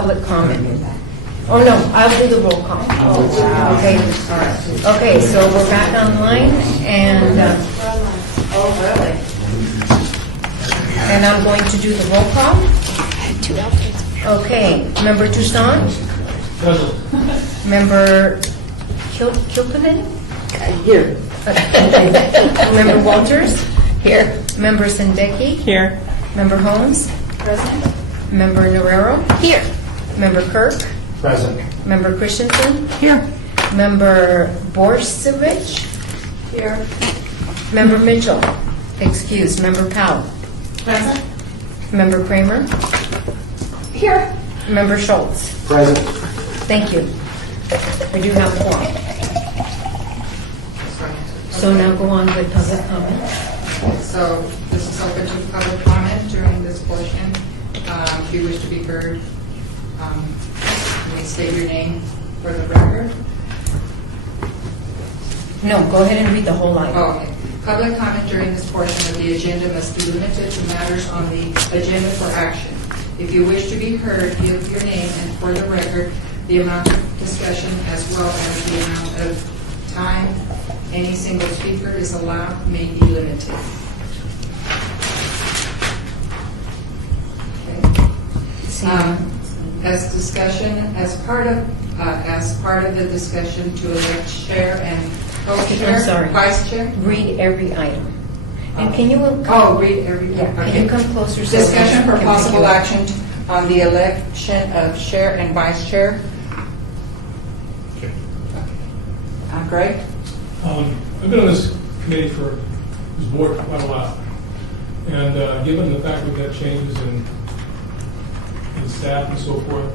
Public comment. Oh, no, I'll do the roll call. Okay, all right. Okay, so we're back online, and, Oh, really? and I'm going to do the roll call. Okay, Member Toussaint? Member Kilpanen? Here. Member Walters? Here. Member Sendeki? Here. Member Holmes? Present. Member Norrero? Here. Member Kirk? Present. Member Christensen? Here. Member Borsevich? Here. Member Mitchell? Excused. Member Powell? Present. Member Kramer? Here. Member Schultz? Present. Thank you. I do have quorum. So now go on with public comment. So this is open to public comment during this portion. If you wish to be heard, please state your name for the record. No, go ahead and read the whole line. Oh, okay. Public comment during this portion of the agenda must be limited to matters on the agenda for action. If you wish to be heard, give your name and for the record, the amount of discussion as well as the amount of time any single speaker is allowed may be limited. Okay. As discussion, as part of the discussion to elect chair and co-chair, I'm sorry. vice chair. Read every item. And can you Read every. Yeah, okay. can you come closer? so Discussion for can possible pick you up? action on the election of chair and vice chair. Greg? I've been on this committee for this board for quite a while, and given the fact we've got changes in staff and so forth,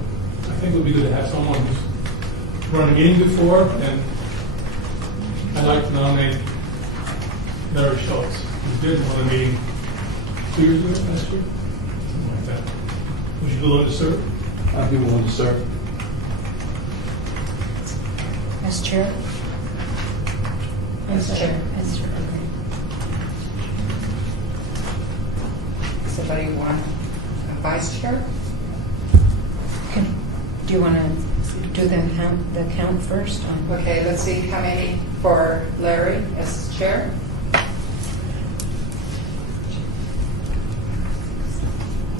I think it would be good to have someone who's run a meeting before, and I'd like to nominate Larry Schultz, who did run a meeting 2 years ago, last year, something like that. Would you be willing to serve? I'd be willing to serve. As chair? As chair. As chair, okay. Somebody want a vice chair? Do you want to do the count first? Okay, let's see how many for Larry as chair.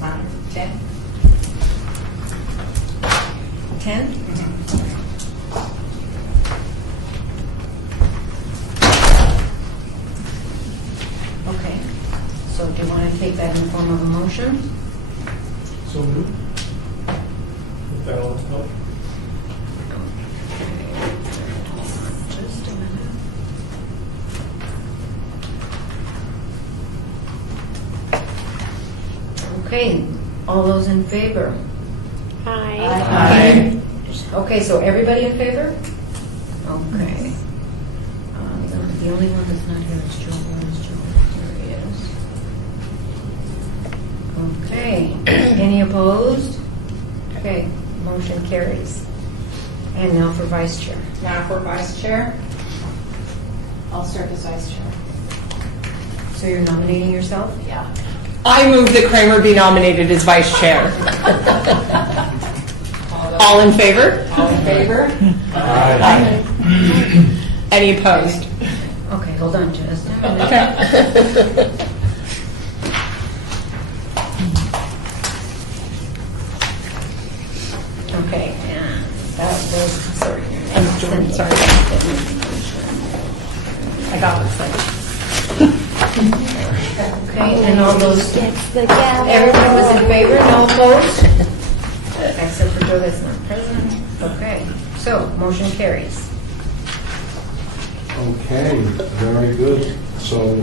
Nine, 10. 10? Okay. So do you want to take that in the form of a motion? So moved. If that'll help. Just a minute. Okay, all those in favor? Aye. Okay, so everybody in favor? Okay. The only one that's not here is Joe. Where is Joe? There he is. Okay. Any opposed? Okay, motion carries. And now for vice chair. Now for vice chair. I'll serve as vice chair. So you're nominating yourself? Yeah. I move that Kramer be nominated as vice chair. All in favor? All in favor? Aye. Any opposed? Okay, hold on just a minute. Okay. Okay, and that was, sorry. I'm Jordan, sorry. I got it. Okay, and all those, everyone was in favor, no opposed? Except for Joe that's not present. Okay, so motion carries. Okay, very good. So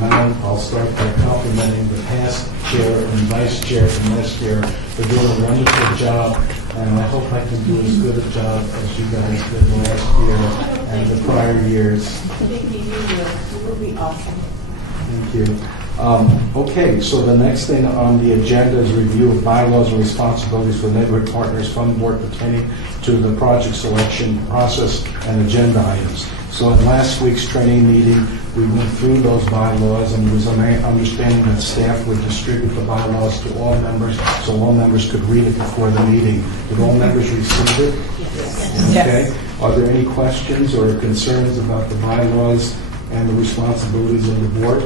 now I'll start by complimenting the past chair and vice chair and this chair for doing a wonderful job. And I hope I can do as good a job as you guys did last year and the prior years. You will be awesome. Thank you. Okay, so the next thing on the agenda is review of bylaws and responsibilities for Neighborhood Partners Fund Board pertaining to the project selection process and agenda items. So at last week's training meeting, we went through those bylaws, and there was an understanding that staff would distribute the bylaws to all members, so all members could read it before the meeting. Did all members receive it? Yes. Okay. Are there any questions or concerns about the bylaws and the responsibilities of the board?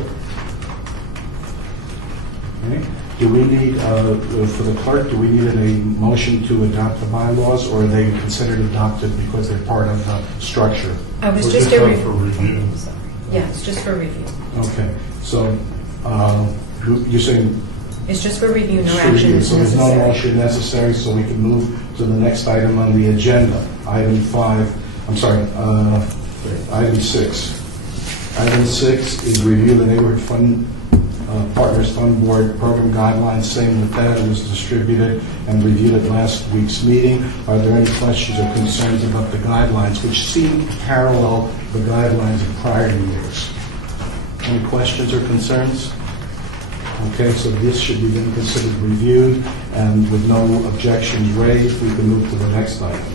Okay. Do we need, for the clerk, do we need a motion to adopt the bylaws, or are they considered adopted because they're part of the structure? I was We're just just a out for review. Yeah, it's just for review. Okay, so you're saying It's just for review, no it's for action review, is so there's no necessary. motion necessary, so we can move to the next item on the agenda. Item 6. Item 6 is review the Neighborhood Fund Partners Fund Board Program Guidelines. Same with that, it was distributed and reviewed at last week's meeting. Are there any questions or concerns about the guidelines, which seem to parallel the guidelines of prior years? Any questions or concerns? Okay, so this should be then considered reviewed, and with no objections raised, we can move to the next item.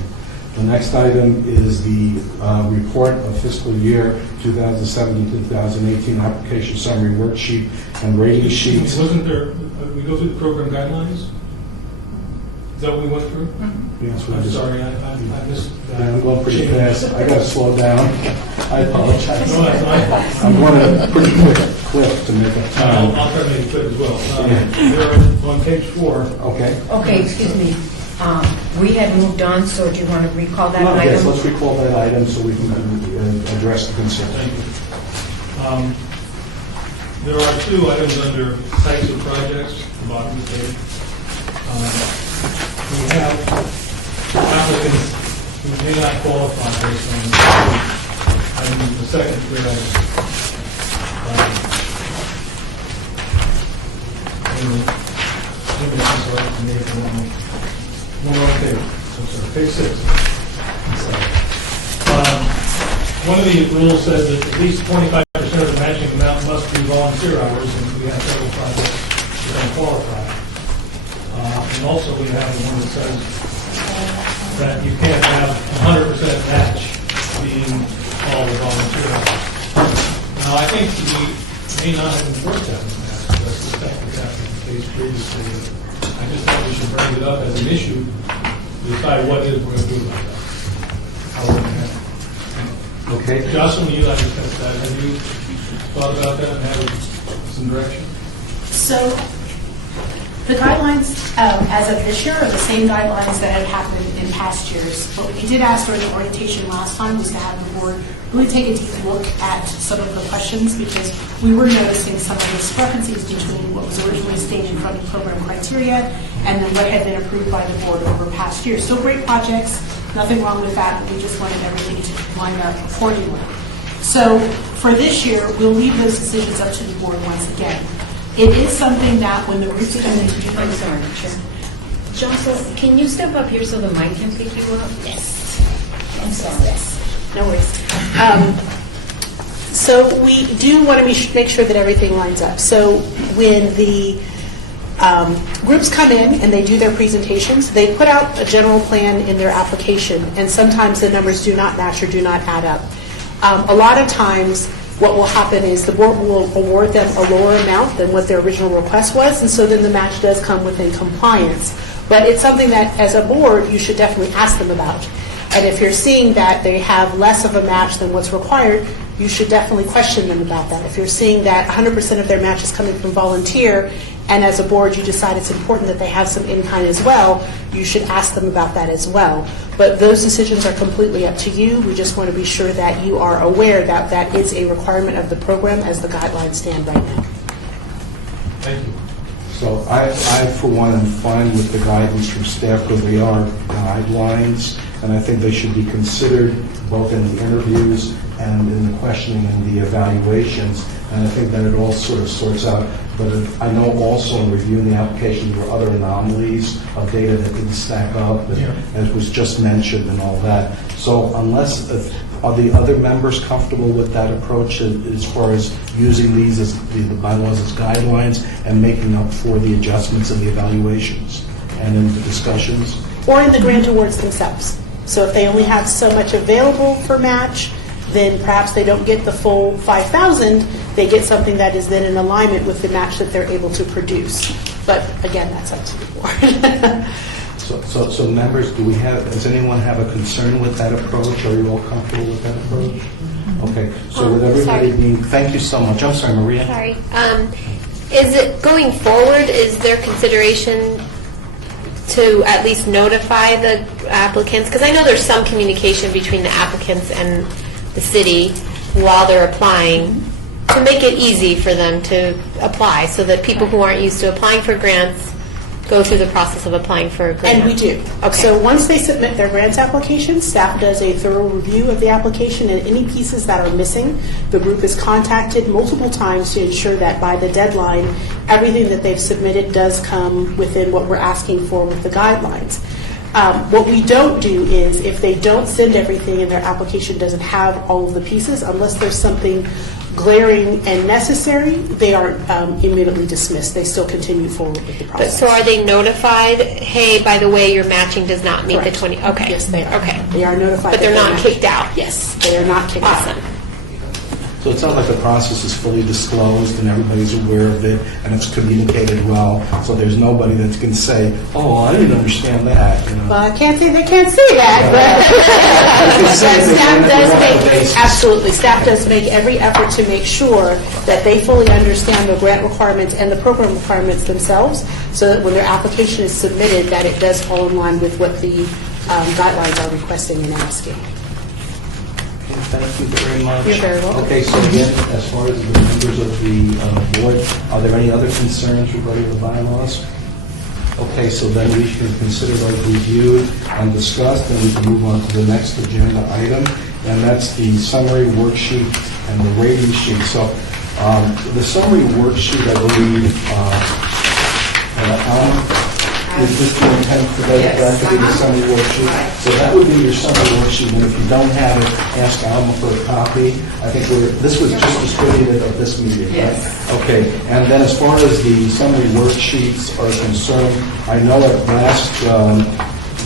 The next item is the report of fiscal year 2017-2018 application summary worksheet and rating sheets. Wasn't there, we go through the program guidelines? Is that what we went through? Yes, we I'm just- sorry, I missed that. Yeah, I'm going pretty fast. I got to slow down. I apologize. No, that's my fault. I'm going at a pretty quick clip to make up I'll time. try to make it quick as well. Yeah. There on page 4, Okay. Okay, excuse me. We had moved on, so do you want to recall that Yes, item? let's recall that item so we can address the concern. thank you. There are 2 items under types of projects, the bottom of the page. We have applicants who may not qualify based on the second 3 items. One more page. I'm sorry, page 6. One of the rules says that at least 25% of the matching amount must be volunteer hours, and we have several projects that don't qualify. And also we have one that says that you can't have 100% match being all the volunteer hours. Now, I think we may not have enforced that in the past, but I suspect that that was the case previously. I just thought we should bring it up as an issue to decide what it is we're going to do about that. How we're going to handle it. Okay. Jocelyn, you understand that. Have you thought about that and had some direction? So the guidelines as of this year are the same guidelines that had happened in past years. What we did ask during the orientation last time was to have the board really take a deep look at some of the questions, because we were noticing some of the discrepancies between what was originally stated from the program criteria and then what had been approved by the board over past years. Still great projects, nothing wrong with that, but we just wanted everything to line up accordingly. So for this year, we'll leave those decisions up to the board once again. It is something that when the groups come in, I'm sorry, Chair. Jocelyn, can you step up here so the mic can pick you up? Yes. I'm sorry. Yes. No worries. So we do want to make sure that everything lines up. So when the groups come in and they do their presentations, they put out a general plan in their application, and sometimes the numbers do not match or do not add up. A lot of times what will happen is the board will award them a lower amount than what their original request was, and so then the match does come within compliance. But it's something that, as a board, you should definitely ask them about. And if you're seeing that they have less of a match than what's required, you should definitely question them about that. If you're seeing that 100% of their match is coming from volunteer, and as a board you decide it's important that they have some in-kind as well, you should ask them about that as well. But those decisions are completely up to you. We just want to be sure that you are aware that that is a requirement of the program as the guidelines stand right now. Thank you. So I, for one, am fine with the guidance from staff, because they are guidelines, and I think they should be considered both in the interviews and in the questioning and the evaluations, and I think that it all sort of sorts out. But I know also in reviewing the application there were other anomalies of data that didn't stack up, as was just mentioned and all that. So unless, are the other members comfortable with that approach as far as using these as the bylaws as guidelines and making up for the adjustments and the evaluations and in the discussions? Or in the grant awards themselves. So if they only have so much available for match, then perhaps they don't get the full 5,000. They get something that is then in alignment with the match that they're able to produce. But again, that's up to the board. So members, does anyone have a concern with that approach? Are you all comfortable with that approach? Okay, so with everybody sorry. being, thank you so much. I'm sorry, Maria. Sorry. Is it going forward, is there consideration to at least notify the applicants? Because I know there's some communication between the applicants and the city while they're applying to make it easy for them to apply so that people who aren't used to applying for grants go through the process of applying for a grant. And we do. Okay. So once they submit their grants application, staff does a thorough review of the application, and any pieces that are missing, the group is contacted multiple times to ensure that by the deadline, everything that they've submitted does come within what we're asking for with the guidelines. What we don't do is, if they don't send everything and their application doesn't have all of the pieces, unless there's something glaring and necessary, they aren't immediately dismissed. They still continue forward with the But process. so are they notified, hey, by the way, your matching does not meet Correct. the 20? Okay. Yes, they are. Okay. They are notified. But they're that not matching. kicked out? Yes, they are not kicked out. Awesome. So it sounds like the process is fully disclosed and everybody's aware of it and it's communicated well. So there's nobody that can say, "Oh, I didn't understand that." You know. Well, I can't say they can't see that, but staff does make, absolutely, staff does make every effort to make sure that they fully understand the grant requirements and the program requirements themselves, so that when their application is submitted, that it does fall in line with what the guidelines are requesting and asking. Thank you very much. You're very welcome. Okay, so again, as far as the members of the board, are there any other concerns regarding the bylaws? Okay, so then we can consider those reviewed and discussed, and we can move on to the next agenda item, and that's the summary worksheet and the rating sheet. So the summary worksheet, I believe, is this the intent for that to be the summary worksheet? So that would be your summary worksheet, and if you don't have it, ask Alma for a copy. I think this was just distributed at this meeting, right? Yes. Okay, and then as far as the summary worksheets are concerned, I know at last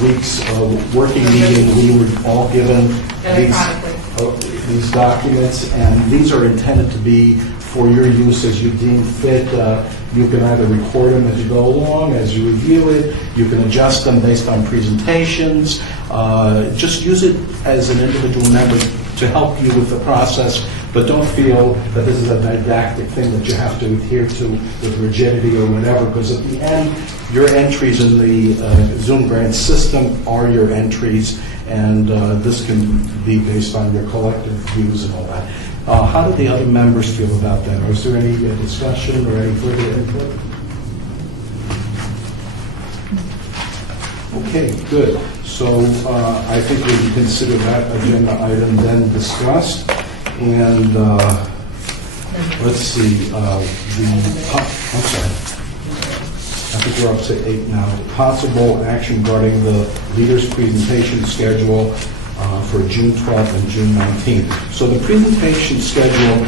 week's working meeting, we were all given these documents, and these are intended to be for your use as you deem fit. You can either record them as you go along, as you review it. You can adjust them based on presentations. Just use it as an individual member to help you with the process, but don't feel that this is a didactic thing that you have to adhere to with rigidity or whatever, because at the end, your entries in the Zoom grant system are your entries, and this can be based on your collective views and all that. How do the other members feel about that? Or is there any discussion or any further input? Okay, good. So I think we can consider that agenda item then discussed. And let's see, I'm sorry. I think we're up to 8 now. Possible action regarding the leaders' presentation schedule for June 12th and June 19th. So the presentation schedule,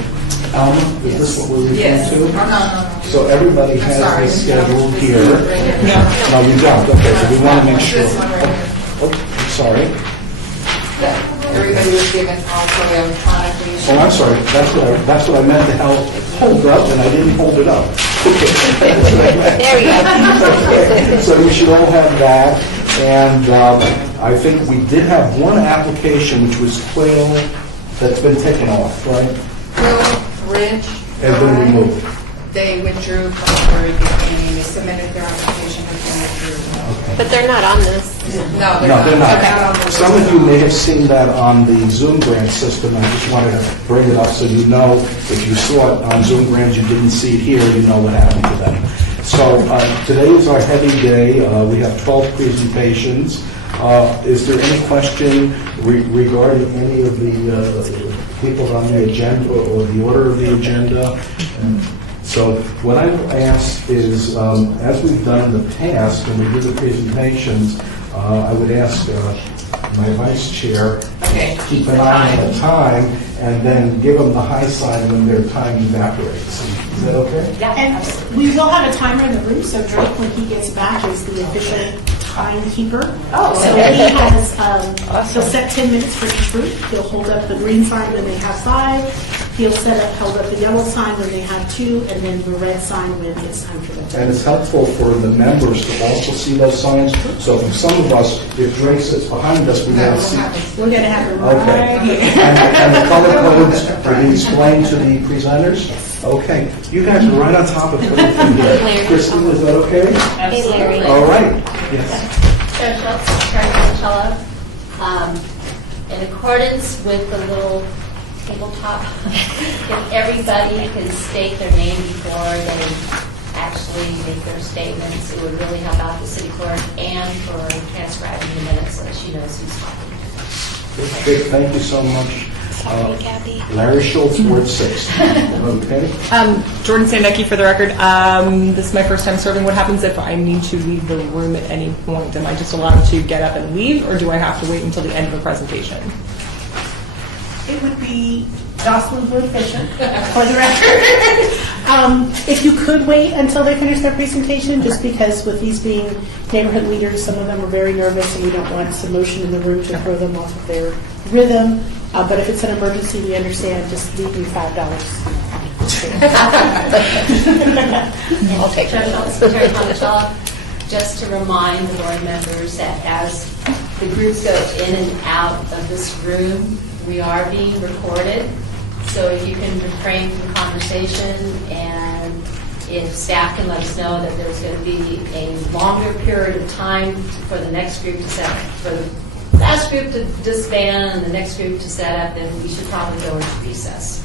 Alma, is this what we're referring Yes. to? No. So everybody has sorry. this schedule This here. is right here. No, you don't. Okay, so we want to make sure. This one right here. Oh, I'm sorry. That everybody was given also electronically. Oh, I'm sorry. That's what I meant to hold up, and I didn't hold it up. There we go. So you should all have that. And I think we did have one application, which was Quail, that's been taken off, right? Will, Ridge, Has been removed. they withdrew from the very beginning. They submitted their application and then withdrew. But they're not on this. No, No, they're not. on the Some of you may have seen that on the Zoom grant system. I just wanted to bring it up so you know, if you saw it on Zoom grants, you didn't see it here, you know what happened to them. So today is our heavy day. We have 12 presentations. Is there any question regarding any of the people on the agenda or the order of the agenda? So what I will ask is, as we've done in the past, when we do the presentations, I would ask my vice chair to keep an eye on the time and then give them the high sign when their time evaporates. Is that okay? And we will have a timer in the room, so Drake, when he gets back, is the official timekeeper. Oh, So okay. he has, he'll set 10 minutes for each group. He'll hold up the green sign when they have 5. He'll hold up the yellow sign when they have 2, and then the red sign when it's time for them to. And it's helpful for the members to also see those signs. So for some of us, if Drake sits behind us, we That don't will see. happen. We're going to have them Okay. right here. And the color codes will be explained to the presenters? Okay. You guys are right on top of everything here. Christine, is that okay? Hey, Larry. All right. Yes. Chair Schultz, Chair Monticello, in accordance with the little tabletop, if everybody could state their name before they actually make their statements, it would really help out the city clerk and for transcribing the minutes so that she knows who's talking. Good. Thank you so much. Sorry, Gabby. Larry Schultz, Ward 6. Okay. Jordan Sandecki for the record. This is my first time serving. What happens if I need to leave the room at any point? Am I just allowed to get up and leave, or do I have to wait until the end of the presentation? It would be Jocelyn Wood Fisher, for the record. If you could wait until they finish their presentation, just because with these being neighborhood leaders, some of them are very nervous and we don't want some motion in the room to throw them off of their rhythm. But if it's an emergency, we understand, just leave me $5. I'll take Chair Schultz, Chair Monticello, just to remind the board members that as the groups go in and out of this room, we are being recorded. So if you can refrain from conversation, and if staff can let us know that there's going to be a longer period of time for the next group to set up, for the last group to disband and the next group to set up, then we should probably go into recess.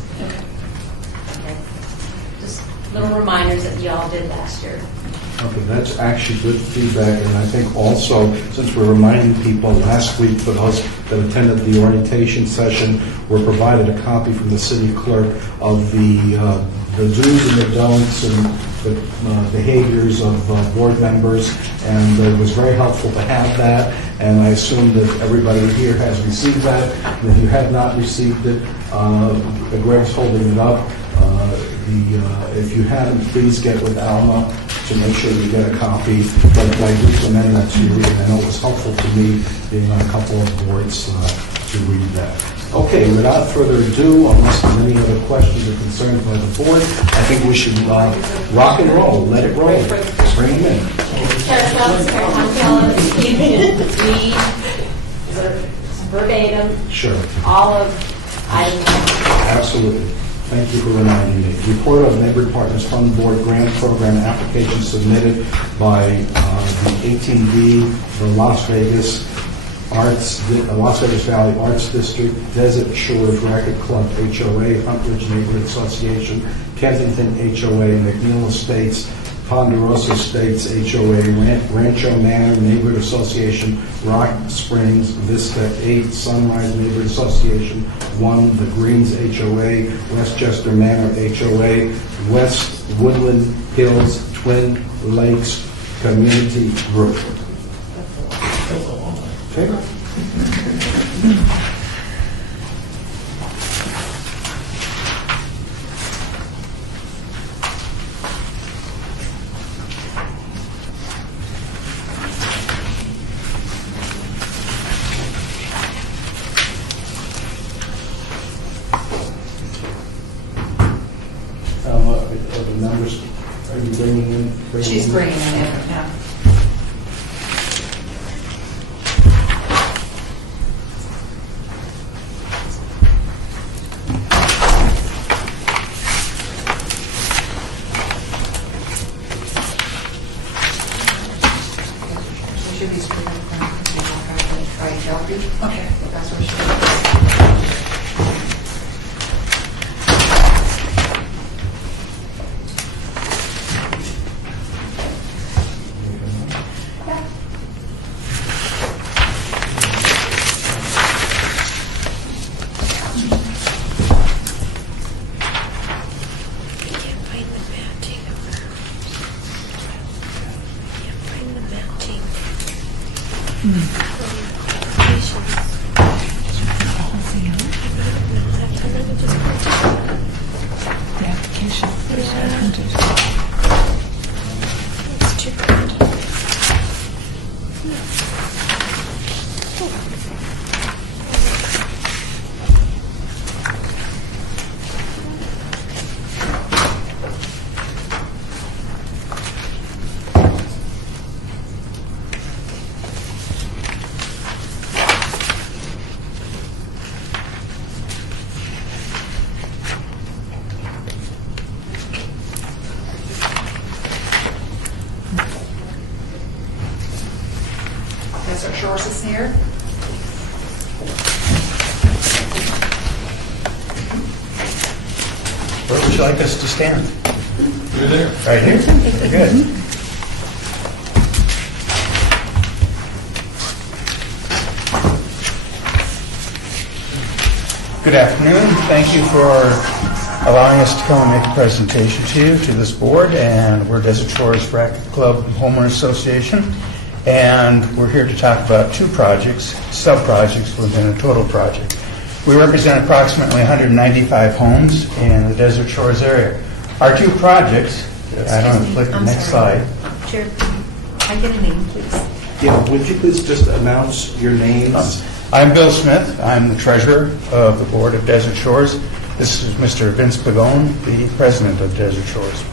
Okay. Just little reminders that you all did last year. Okay, that's actually good feedback, and I think also, since we're reminding people, last week for those that attended the orientation session, were provided a copy from the city clerk of the do's and the don'ts and the behaviors of board members, and it was very helpful to have that, and I assume that everybody here has received that, and if you have not received it, Greg's holding it up. If you haven't, please get with Alma to make sure you get a copy. But I do commend that to you, and I know it was helpful to me being on a couple of boards to read that. Okay, without further ado, unless there's any other questions or concerns by the board, I think we should rock and roll. Let it roll. Bring them in. Chair Schultz, Chair Monticello, you can read verbatim Sure. all of items. Absolutely. Thank you for reminding me. Report of Neighborhood Partners Fund Board Grant Program application submitted by the ATV, the Las Vegas Valley Arts District, Desert Shores Racket Club HOA, Huntridge Neighborhood Association, Kensington HOA, McNeil Estates, Ponderosa Estates HOA, Rancho Manor Neighborhood Association, Rock Springs Vista 8, Sunrise Neighborhood Association 1, The Greens HOA, Westchester Manor HOA, West Woodland Hills Twin Lakes Community Group. Okay. Are the numbers, are you bringing in? She's bringing it in, yeah. Should be screwed up. Right, Shelby? Okay. That's where she is. Can't find the matching. Can't find the matching. Qualifications. Mr. Shores is here. Where would you like us to stand? You're there. Right here? Good. Good afternoon. Thank you for allowing us to come and make a presentation to you, to this board, and we're Desert Shores Rec Club Homeowners Association, and we're here to talk about two projects, sub-projects within a total project. We represent approximately 195 homes in the Desert Shores area. Our two projects, I don't know, click the next slide. Chair, I get a name, please? Yeah, would you please just announce your names? I'm Bill Smith. I'm the treasurer of the board of Desert Shores. This is Mr. Vince Pagone, the president of Desert Shores.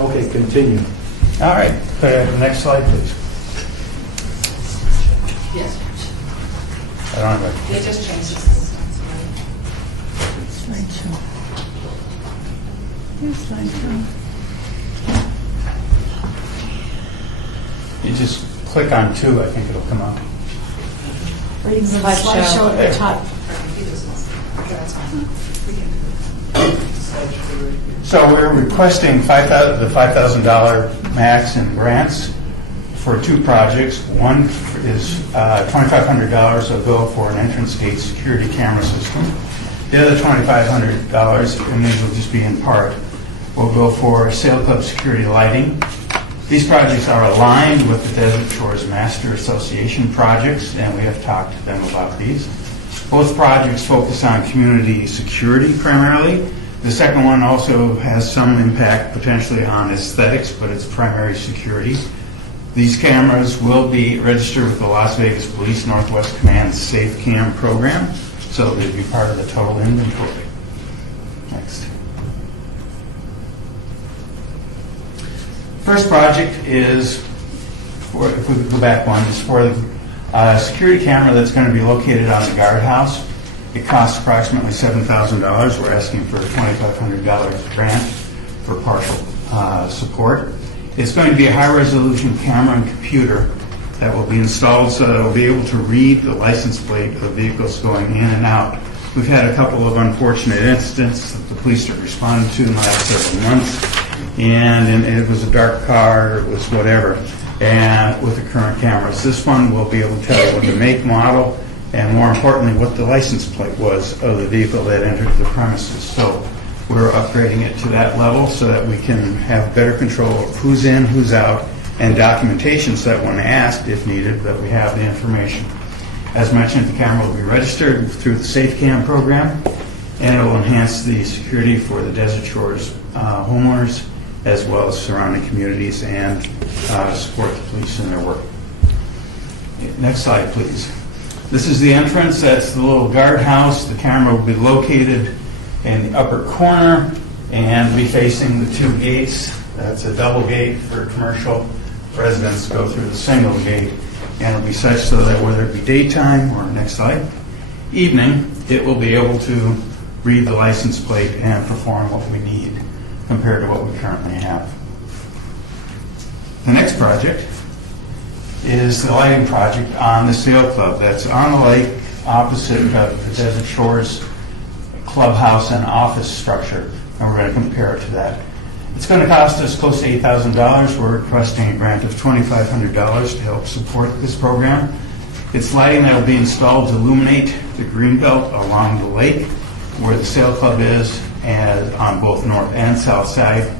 Okay, continue. All right, could I have the next slide, please? Yes. I don't have They just changed this. You just click on two, I think it'll come up. Slideshow at the top. So we're requesting the $5,000 max in grants for two projects. One is $2,500 will go for an entrance gate security camera system. The other $2,500, and these will just be in part, will go for Sail Club security lighting. These projects are aligned with the Desert Shores Master Association projects, and we have talked to them about these. Both projects focus on community security primarily. The second one also has some impact potentially on aesthetics, but it's primary security. These cameras will be registered with the Las Vegas Police Northwest Command Safe Cam program, so they'll be part of the total inventory. Next. First project is, if we go back one, is for the security camera that's going to be located on the guardhouse. It costs approximately $7,000. We're asking for a $2,500 grant for partial support. It's going to be a high-resolution camera and computer that will be installed so that it will be able to read the license plate of vehicles going in and out. We've had a couple of unfortunate incidents that the police have responded to in the last several months. And it was a dark car, it was whatever, and with the current cameras. This one will be able to tell you what the make, model, and more importantly, what the license plate was of the vehicle that entered the premises. So we're upgrading it to that level so that we can have better control of who's in, who's out, and documentation so that when asked, if needed, that we have the information. As mentioned, the camera will be registered through the Safe Cam program, and it will enhance the security for the Desert Shores homeowners, as well as surrounding communities, and support the police in their work. Next slide, please. This is the entrance. That's the little guardhouse. The camera will be located in the upper corner and be facing the two gates. That's a double gate for commercial. Residents go through the single gate, and it'll be such so that whether it be daytime or, next slide, evening, it will be able to read the license plate and perform what we need compared to what we currently have. The next project is the lighting project on the Sail Club. That's on the lake opposite of the Desert Shores clubhouse and office structure, and we're going to compare it to that. It's going to cost us close to $8,000. We're requesting a grant of $2,500 to help support this program. It's lighting that will be installed to illuminate the greenbelt along the lake where the Sail Club is, and on both north and south side.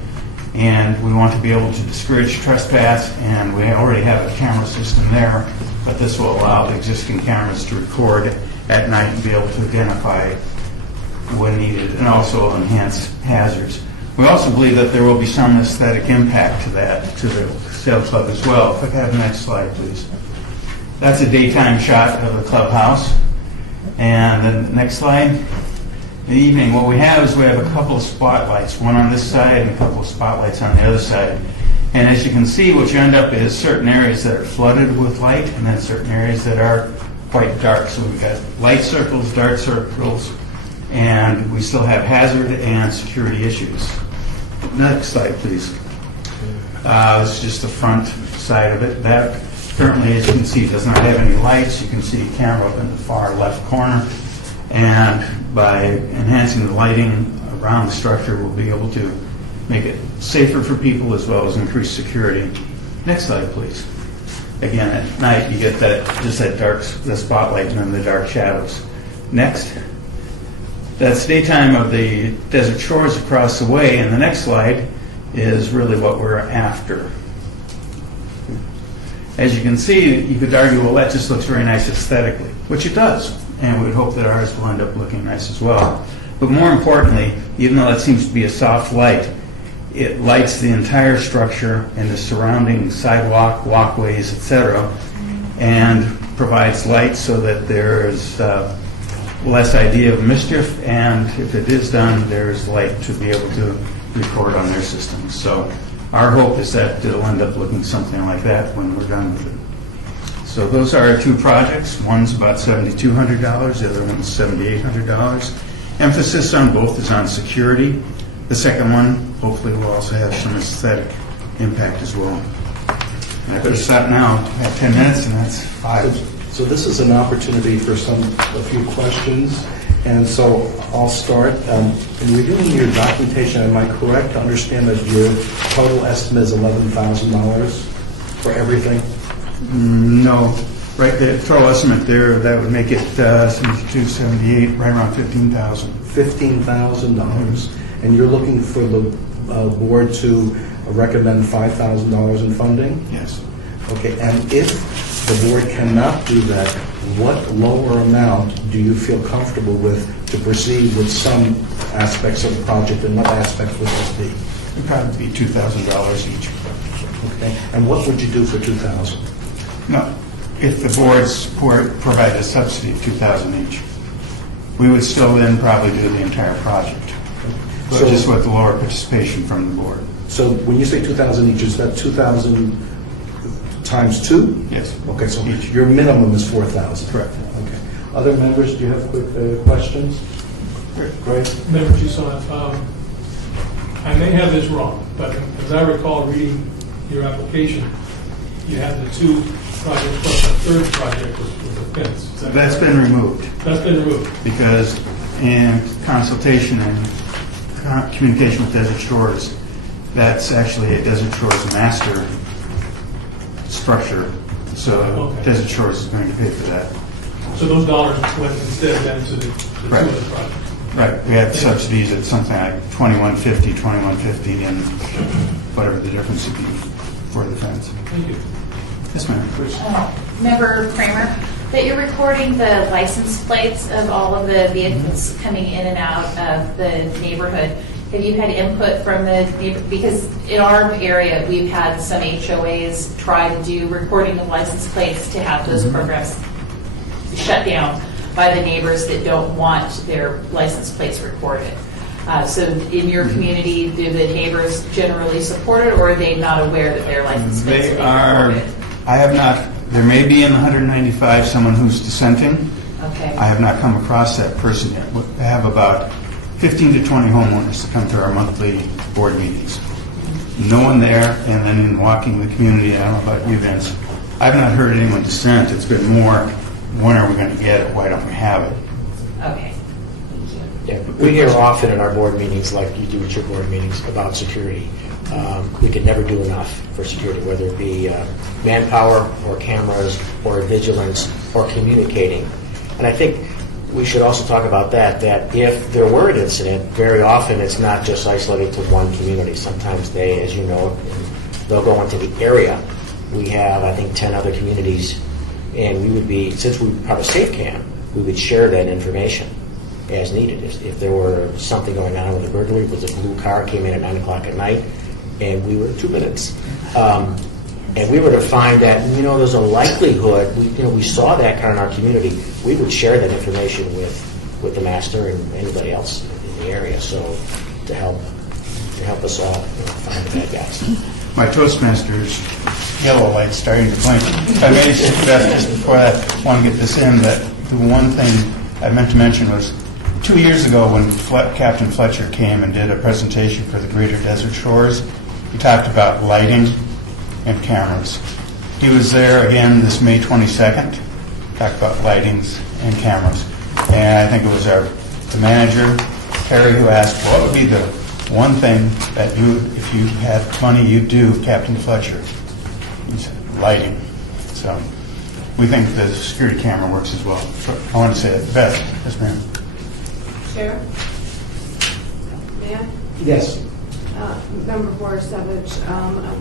And we want to be able to discourage trespass, and we already have a camera system there, but this will allow the existing cameras to record at night and be able to identify when needed, and also enhance hazards. We also believe that there will be some aesthetic impact to that, to the sail club as well. If I could have the next slide, please. That's a daytime shot of the clubhouse. And then the next slide. In the evening, what we have is we have a couple of spotlights, one on this side and a couple of spotlights on the other side. And as you can see, what you end up is certain areas that are flooded with light and then certain areas that are quite dark. So we've got light circles, dark circles, and we still have hazard and security issues. Next slide, please. This is just the front side of it. That currently, as you can see, does not have any lights. You can see a camera up in the far left corner. And by enhancing the lighting around the structure, we'll be able to make it safer for people as well as increase security. Next slide, please. Again, at night, you get that just that dark, the spotlight and then the dark shadows. Next. That's daytime of the Desert Shores across the way, and the next slide is really what we're after. As you can see, you could argue, well, that just looks very nice aesthetically, which it does, and we would hope that ours will end up looking nice as well. But more importantly, even though it seems to be a soft light, it lights the entire structure and the surrounding sidewalk, walkways, etc., and provides light so that there is less idea of mischief, and if it is done, there's light to be able to record on their systems. So our hope is that it'll end up looking something like that when we're done with it. So those are our two projects. One's about $7,200, the other one's $7,800. Emphasis on both is on security. The second one, hopefully, will also have some aesthetic impact as well. And I could have stopped now. I have 10 minutes, and that's 5. So this is an opportunity for a few questions, and so I'll start. In reviewing your documentation, am I correct to understand that your total estimate is $11,000 for everything? No. Right, the total estimate there, that would make it 72, 78, right around $15,000. $15,000. And you're looking for the board to recommend $5,000 in funding? Yes. Okay, and if the board cannot do that, what lower amount do you feel comfortable with to proceed with some aspects of the project, and what aspects would this be? It would probably be $2,000 each. Okay, and what would you do for $2,000? No, if the boards provided a subsidy of $2,000 each, we would still then probably do the entire project, but So- just with the lower participation from the board. So when you say 2,000 each, is that 2,000 times 2? Yes. Okay, so Each. your minimum is 4,000? Correct. Okay. Other members, do you have quick questions? Great. Member Toussaint, I may have this wrong, but as I recall reading your application, you had the two projects plus the third project was the fence. Is that That's correct? been removed That's been removed. because in consultation and communication with Desert Shores, that's actually a Desert Shores master structure. So Okay. Desert Shores is going to pay for that. So those dollars went instead then to the two Right. other projects. Right, we had subsidies at something like $2,150, and whatever the difference would be for the fence. Thank you. Yes, ma'am. Member Kramer, that you're recording the license plates of all of the vehicles coming in and out of the neighborhood. Have you had input from the neighbor? Because in our area, we've had some HOAs try to do recording of license plates to have those programs shut down by the neighbors that don't want their license plates recorded. So in your community, do the neighbors generally support it, or are they not aware that their license plates They are are, being recorded? I have not, there may be in the 195 someone who's dissenting. Okay. I have not come across that person yet. I have about 15 to 20 homeowners to come to our monthly board meetings. No one there, and then in walking the community, I don't know about you, Vince, I've not heard anyone dissent. It's been more, when are we going to get it? Why don't we have it? Okay. Yeah, we hear often in our board meetings, like you do at your board meetings, about security. We can never do enough for security, whether it be manpower or cameras or vigilance or communicating. And I think we should also talk about that if there were an incident, very often it's not just isolated to one community. Sometimes they, as you know, they'll go into the area. We have, I think, 10 other communities, and we would be, since we have a safe cam, we would share that information. as needed. If there were something going on with a burglary, if it was a blue car came in at 9 o'clock at night, and we were 2 minutes. And we were to find that, there's a likelihood, we saw that kind of in our community, we would share that information with the master and anybody else in the area, so to help us all find the bad guys. My Toastmasters yellow light's starting to blink. I may suggest just before I want to get this in that the one thing I meant to mention was 2 years ago when Captain Fletcher came and did a presentation for the Greater Desert Shores, he talked about lighting and cameras. He was there again this May 22nd, talked about lightings and cameras. And I think it was the manager, Terry, who asked, what would be the one thing that you, if you had money, you'd do, Captain Fletcher? He said, lighting. So we think the security camera works as well. I want to say it. Beth, yes, ma'am. Chair? Mayor? Yes. Member for Savage,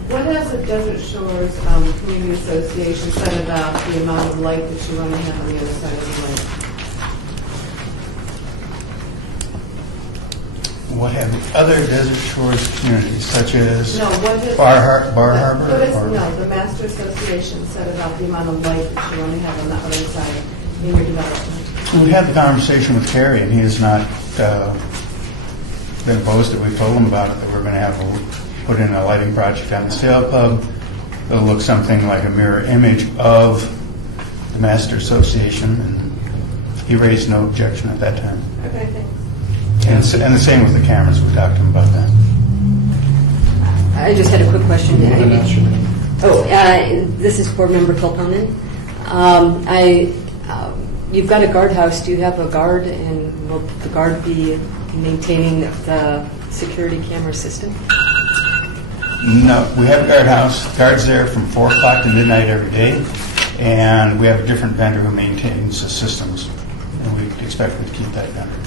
what has the Desert Shores Community Association said about the amount of light that you're going to have on the other side of the lake? What have the other Desert Shores communities, such as No, what has... Bar Harbor? What is, or- no, the Master Association said about the amount of light that you're going to have on the other side in your development. We had the conversation with Terry, and he has not been opposed to it. We told him about it, that we're going to put in a lighting project on the Sail Club. It'll look something like a mirror image of the Master Association, and he raised no objection at that time. Okay, thanks. And the same with the cameras. We talked to him about that. I just had a quick question. This is Board Member Kilponen. You've got a guardhouse. Do you have a guard, and will the guard be maintaining the security camera system? No, we have a guardhouse. Guards there from 4 o'clock to midnight every day, and we have a different vendor who maintains the systems, and we expect them to keep that vendor.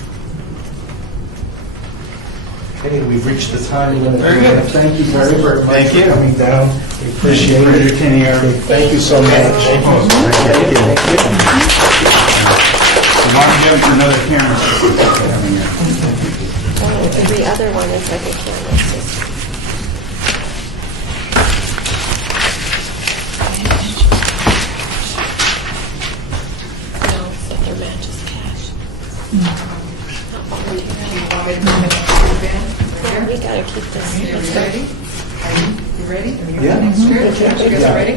Okay, we've reached the time limit. Very good. Thank you very, very much Thank you. for coming down. We appreciate For it. entertaining our- Thank you so much. Thank you. So why don't you have another camera system that we're having here? The other one is like a camera system. No, so their match is cash. Yeah, we gotta keep this. You Let's ready? go. You ready? Yeah. You guys ready?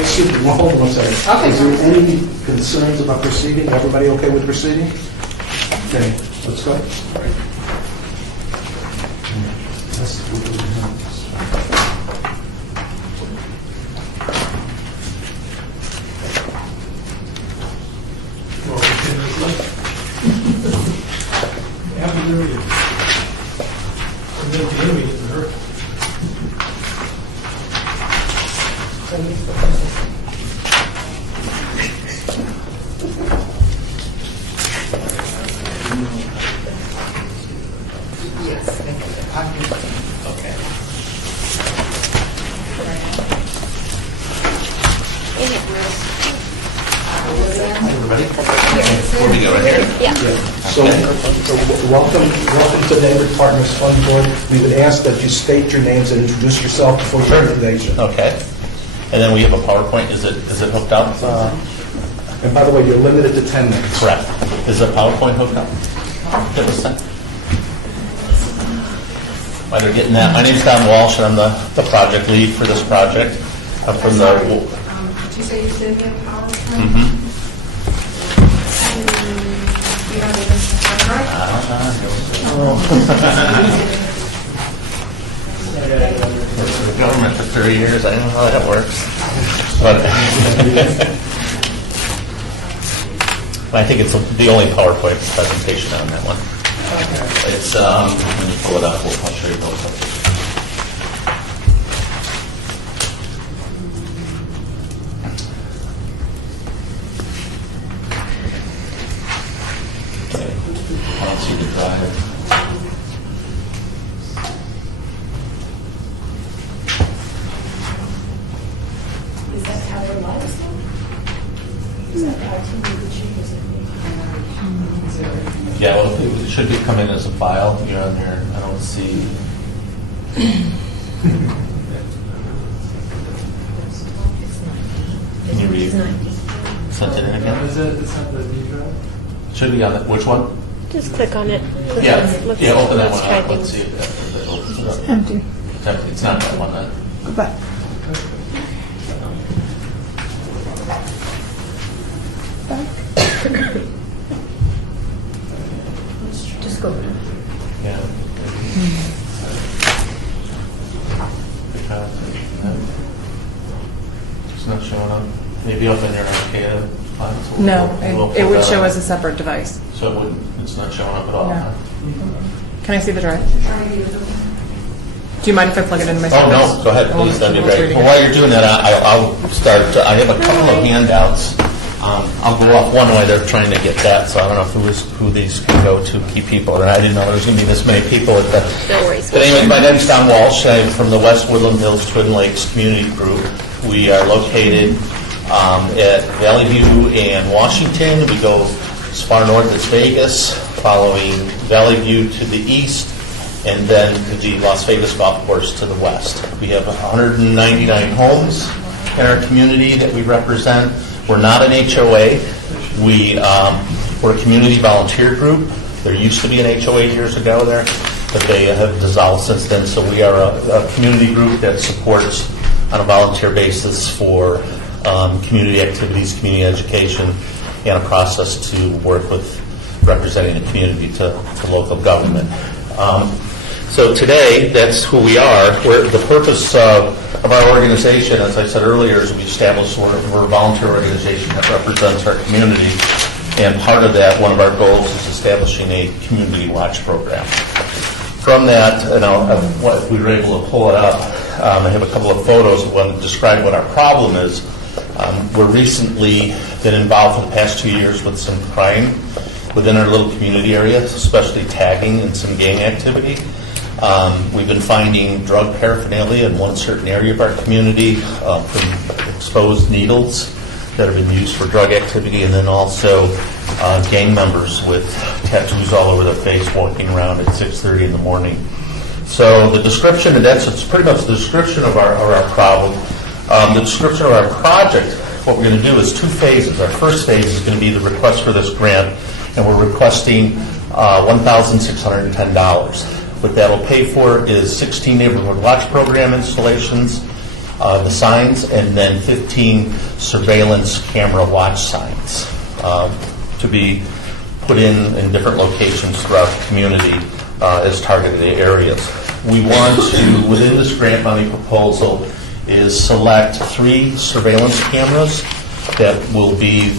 Excuse me, hold on one second. Okay. Is there any concerns about proceeding? Everybody okay with proceeding? Okay, let's go. Well, 10 minutes left. Happy New Year. And then the enemy isn't her. So, welcome to Neighborhood Partners Fund Board. We would ask that you state your names and introduce yourself before your presentation. Okay. And then we have a PowerPoint. Is it hooked up? And by the way, you're limited to 10 minutes. Correct. Is the PowerPoint hooked up? Give us a sec. While they're getting that, my name's Don Walsh, and I'm the project lead for this project. I'm from the... Did you say you did get PowerPoint? Mhm. You don't even subscribe? Worked for the government for 30 years. I don't know how that works. But I think it's the only PowerPoint presentation on that one. It's, when you pull it up, I'll show you both. I don't see the drive. Is that how we're live still? Is that how it's going to be? Yeah, should be coming as a file. You're on there. I don't see. Can you read? Sent it in again? Should be on it. Which one? Just click on it. Yeah, Let's open that one try up. Let's things. see if that opens it up. It's empty. It's empty. It's not that one then. Goodbye. Just go. Yeah. It's not showing up. Maybe up in your Arcada file. So No, we'll it pull would that show up. as a separate device. So it wouldn't, it's not showing up at all. No. huh? Can I see the drive? Do you mind if I plug it into my Oh, service? no, go ahead, please, that'd be We'll great. do it Well, again. while you're doing that, I'll start, I have a couple of handouts. I'll go off one way, they're trying to get that, so I don't know who these can go to, key people, and I didn't know there was going to be this many people at the... No worries. But anyway, my name's Don Walsh, I'm from the West Woodland Hills Twin Lakes Community Group. We are located at Valley View and Washington. We go as far north as Vegas, following Valley View to the east, and then to the Las Vegas Golf Course to the west. We have 199 homes in our community that we represent. We're not an HOA. We're a community volunteer group. There used to be an HOA years ago there, but they have dissolved since then. So we are a community group that supports on a volunteer basis for community activities, community education, and a process to work with representing the community to local government. So today, that's who we are. The purpose of our organization, as I said earlier, is we established we're a volunteer organization that represents our community. And part of that, one of our goals is establishing a community watch program. From that, and if we were able to pull it up, I have a couple of photos that want to describe what our problem is. We're recently been involved for the past 2 years with some crime within our little community area, especially tagging and some gang activity. We've been finding drug paraphernalia in one certain area of our community from exposed needles that have been used for drug activity, and then also gang members with tattoos all over their face walking around at 6:30 in the morning. So the description, and it's pretty much the description of our problem. The description of our project, what we're going to do is 2 phases. Our first phase is going to be the request for this grant, and we're requesting $1,610. What that'll pay for is 16 neighborhood watch program installations, the signs, and then 15 surveillance camera watch signs to be put in different locations throughout the community as targeted areas. We want to, within this grant money proposal, is select 3 surveillance cameras that will be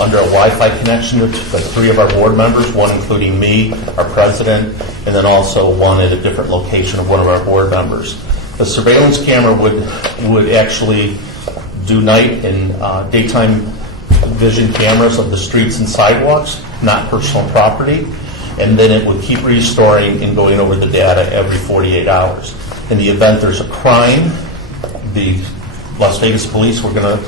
under a Wi-Fi connection to 3 of our board members, one including me, our president, and then also one at a different location of one of our board members. The surveillance camera would actually do night and daytime vision cameras of the streets and sidewalks, not personal property, and then it would keep restoring and going over the data every 48 hours. In the event there's a crime, the Las Vegas Police, we're going to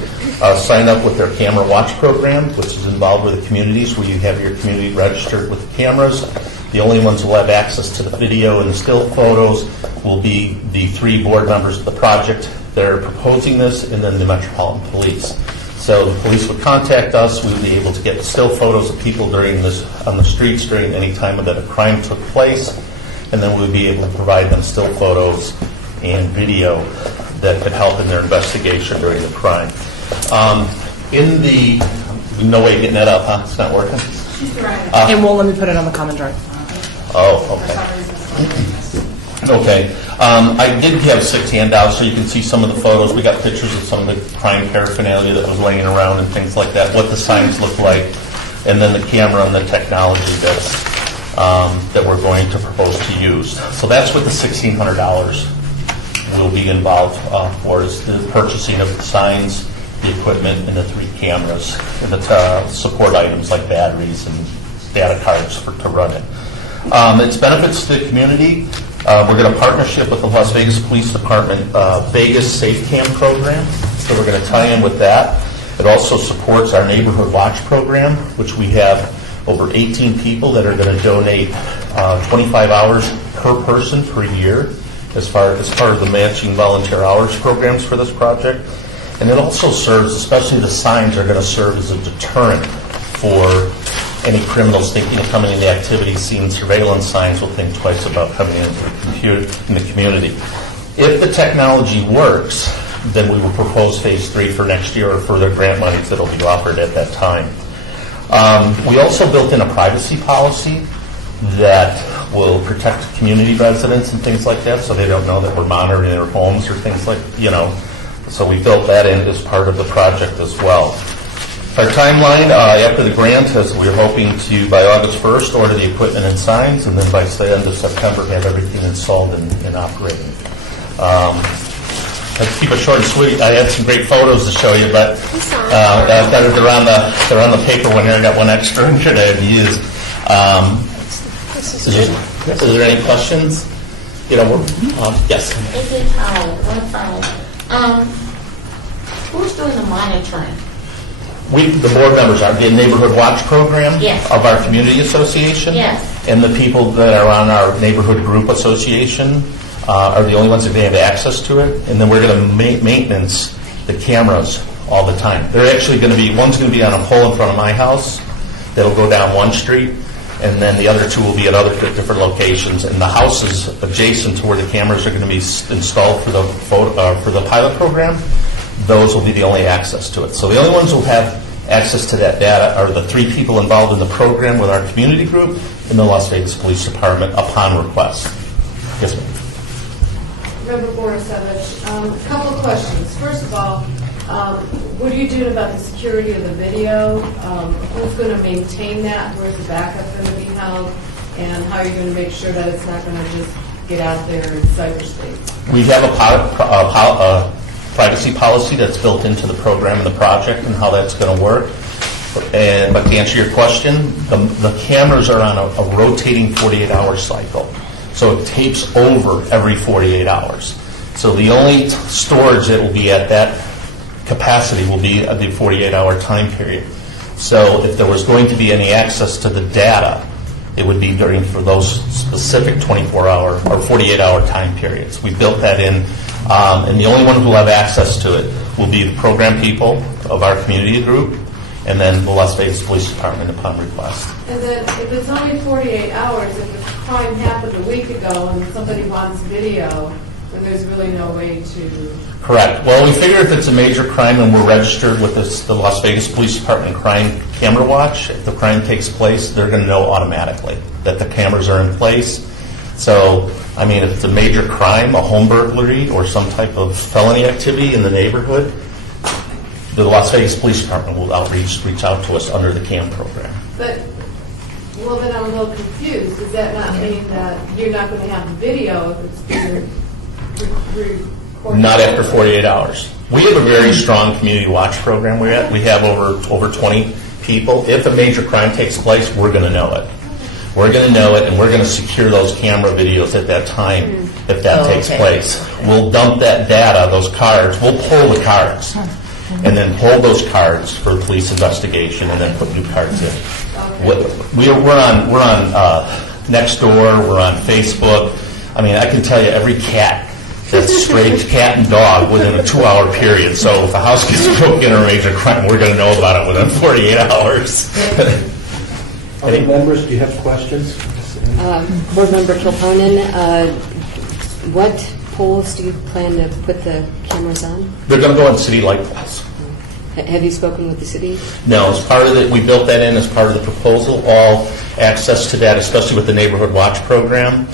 sign up with their camera watch program, which is involved with the communities where you have your community registered with the cameras. The only ones who will have access to the video and the still photos will be the 3 board members of the project that are proposing this, and then the Metropolitan Police. So the police would contact us. We would be able to get still photos of people during this on the streets during any time that a crime took place, and then we would be able to provide them still photos and video that could help in their investigation during the crime. No way of getting that up, huh? It's not working? It won't let me put it on the common drive. Oh, okay. Okay. I did have 6 handouts so you can see some of the photos. We got pictures of some of the crime paraphernalia that was laying around and things like that, what the signs look like, and then the camera and the technology that we're going to propose to use. So that's what the $1,600 will be involved for, is the purchasing of the signs, the equipment, and the 3 cameras, and the support items like batteries and data cards to run it. Its benefits to the community, we're going to partnership with the Las Vegas Police Department Vegas Safe Cam program, so we're going to tie in with that. It also supports our neighborhood watch program, which we have over 18 people that are going to donate 25 hours per person per year as part of the matching volunteer hours programs for this project. And it also serves, especially the signs are going to serve as a deterrent for any criminals thinking of coming into activity, seeing surveillance signs will think twice about coming into the community. If the technology works, then we will propose phase 3 for next year or further grant monies that will be offered at that time. We also built in a privacy policy that will protect community residents and things like that, so they don't know that we're monitoring their homes or things like, so we built that in as part of the project as well. Our timeline, after the grant, is we're hoping to, by August 1st, order the equipment and signs, and then by the end of September, have everything installed and operating. Let's keep it short and sweet. I had some great photos to show you, but they're on the paper one here. I got one extra in here that I had to use. Is there any questions? Yes. This is Howard. Who's doing the monitoring? The board members are the Neighborhood Watch program Yes. of our community association. Yes. And the people that are on our neighborhood group association are the only ones that have access to it. And then we're going to maintenance the cameras all the time. They're actually going to be, one's going to be on a pole in front of my house that'll go down one street, and then the other two will be at other different locations. And the houses adjacent to where the cameras are going to be installed for the pilot program, those will be the only access to it. So the only ones who have access to that data are the 3 people involved in the program with our community group and the Las Vegas Police Department upon request. Yes, ma'am. Member Borisevich, a couple of questions. First of all, what are you doing about the security of the video? Who's going to maintain that? Where's the backup going to be held? And how are you going to make sure that it's not going to just get out there in cyberspace? We have a privacy policy that's built into the program and the project and how that's going to work. But to answer your question, the cameras are on a rotating 48-hour cycle. So it tapes over every 48 hours. So the only storage that will be at that capacity will be at the 48-hour time period. So if there was going to be any access to the data, it would be for those specific 24-hour or 48-hour time periods. We built that in, and the only one who will have access to it will be the program people of our community group, and then the Las Vegas Police Department upon request. And then if it's only 48 hours, if the crime happened a week ago and somebody wants video, then there's really no way to... Correct. Well, we figure if it's a major crime and we're registered with the Las Vegas Police Department Crime Camera Watch, if the crime takes place, they're going to know automatically that the cameras are in place. So, I mean, if it's a major crime, a home burglary, or some type of felony activity in the neighborhood, the Las Vegas Police Department will reach out to us under the CAM program. But, well, then I'm a little confused. Does that not mean that you're not going to have the video if it's being recorded? Not after 48 hours. We have a very strong community watch program. We have over 20 people. If a major crime takes place, we're going to know it. We're going to know it, and we're going to secure those camera videos at that time if that takes place. We'll dump that data, those cards. We'll pull the cards, and then hold those cards for the police investigation, and then put new cards in. We're on Nextdoor. We're on Facebook. I mean, I can tell you every cat that's strayed, cat and dog, within a 2-hour period. So if a house gets broken or a major crime, we're going to know about it within 48 hours. Other members, do you have questions? Board Member Kilponen, what poles do you plan to put the cameras on? They're going to go on city light poles. Have you spoken with the city? No, as part of it, we built that in as part of the proposal. All access to that, especially with the Neighborhood Watch program,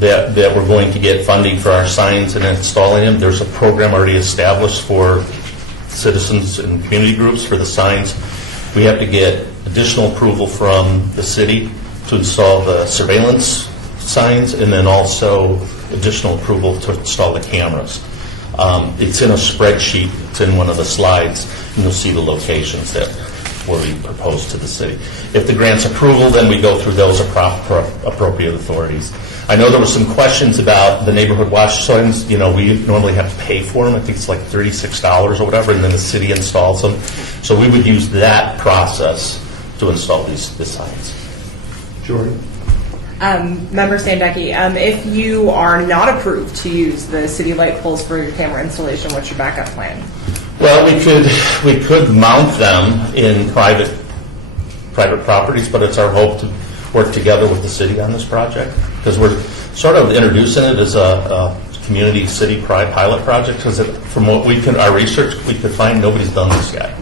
that we're going to get funding for our signs and installing them. There's a program already established for citizens and community groups for the signs. We have to get additional approval from the city to install the surveillance signs, and then also additional approval to install the cameras. It's in a spreadsheet. It's in one of the slides, and you'll see the locations that where we propose to the city. If the grant's approval, then we go through those appropriate authorities. I know there were some questions about the Neighborhood Watch signs. You know, we normally have to pay for them. I think it's like $36 or whatever, and then the city installs them. So we would use that process to install these signs. Jordan? Member Sandecki, if you are not approved to use the city light poles for your camera installation, what's your backup plan? Well, we could mount them in private properties, but it's our hope to work together with the city on this project, because we're sort of introducing it as a community city pilot project, because from what our research, we could find nobody's done this yet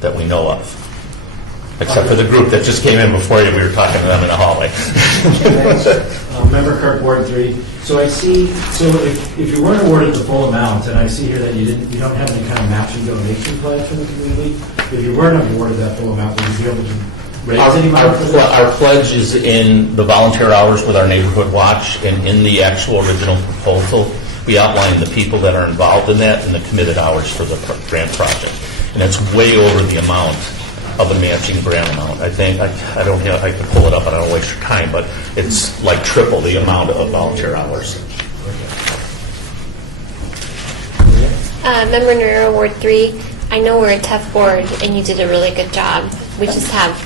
that we know of. Except for the group that just came in before you, we were talking to them in the hallway. Member Kirk, Ward 3. So I see, if you weren't awarded the full amount, and I see here that you don't have any kind of matching donation pledge from the community, if you weren't awarded that full amount, would you be able to raise any money for that? Our pledge is in the volunteer hours with our Neighborhood Watch, and in the actual original proposal, we outline the people that are involved in that and the committed hours for the grant project. And it's way over the amount of the matching grant amount. I think, I don't know, I can pull it up, and I don't waste your time, but it's like triple the amount of volunteer hours. Member Nero, Ward 3, I know we're a tough board, and you did a really good job. We just have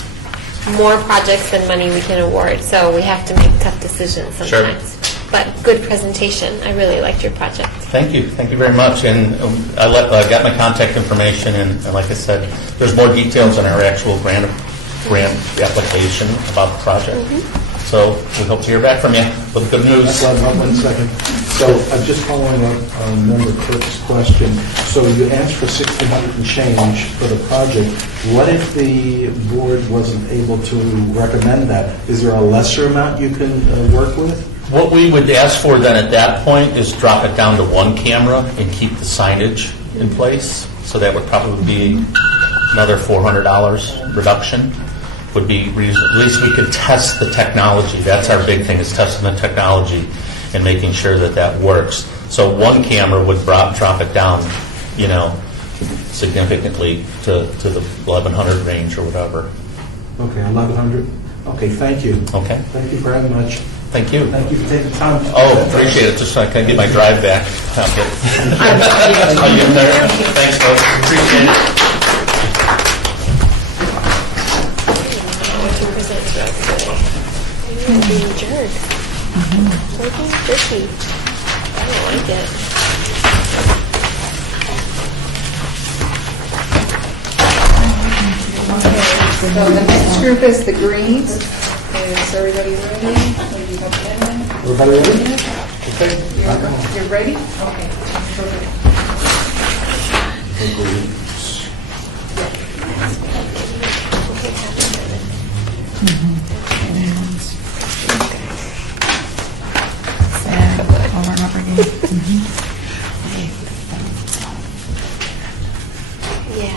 more projects than money we can award, so we have to make tough decisions sometimes. Sure. But good presentation. I really liked your project. Thank you very much. And I got my contact information, and like I said, there's more details on our actual grant application about the project. So we hope to hear back from you with good news. 1 second. So I'm just following up on Member Kirk's question. So you asked for $1,600 and change for the project. What if the board wasn't able to recommend that? Is there a lesser amount you can work with? What we would ask for then at that point is drop it down to 1 camera and keep the signage in place. So that would probably be another $400 reduction. Would be at least we could test the technology. That's our big thing, is testing the technology and making sure that works. So 1 camera would drop it down, significantly to the 1,100 range or whatever. Okay, 1,100. Okay, thank you. Okay. Thank you very much. Thank you. Thank you for taking time. Oh, appreciate it. Just so I can get my drive back. I'll get there. Thanks, folks. Appreciate it. You're being a jerk. So jerky. I don't like it. So the next group is the Greens. Is everybody ready? Everybody ready? Okay. You're ready? Okay. Yeah.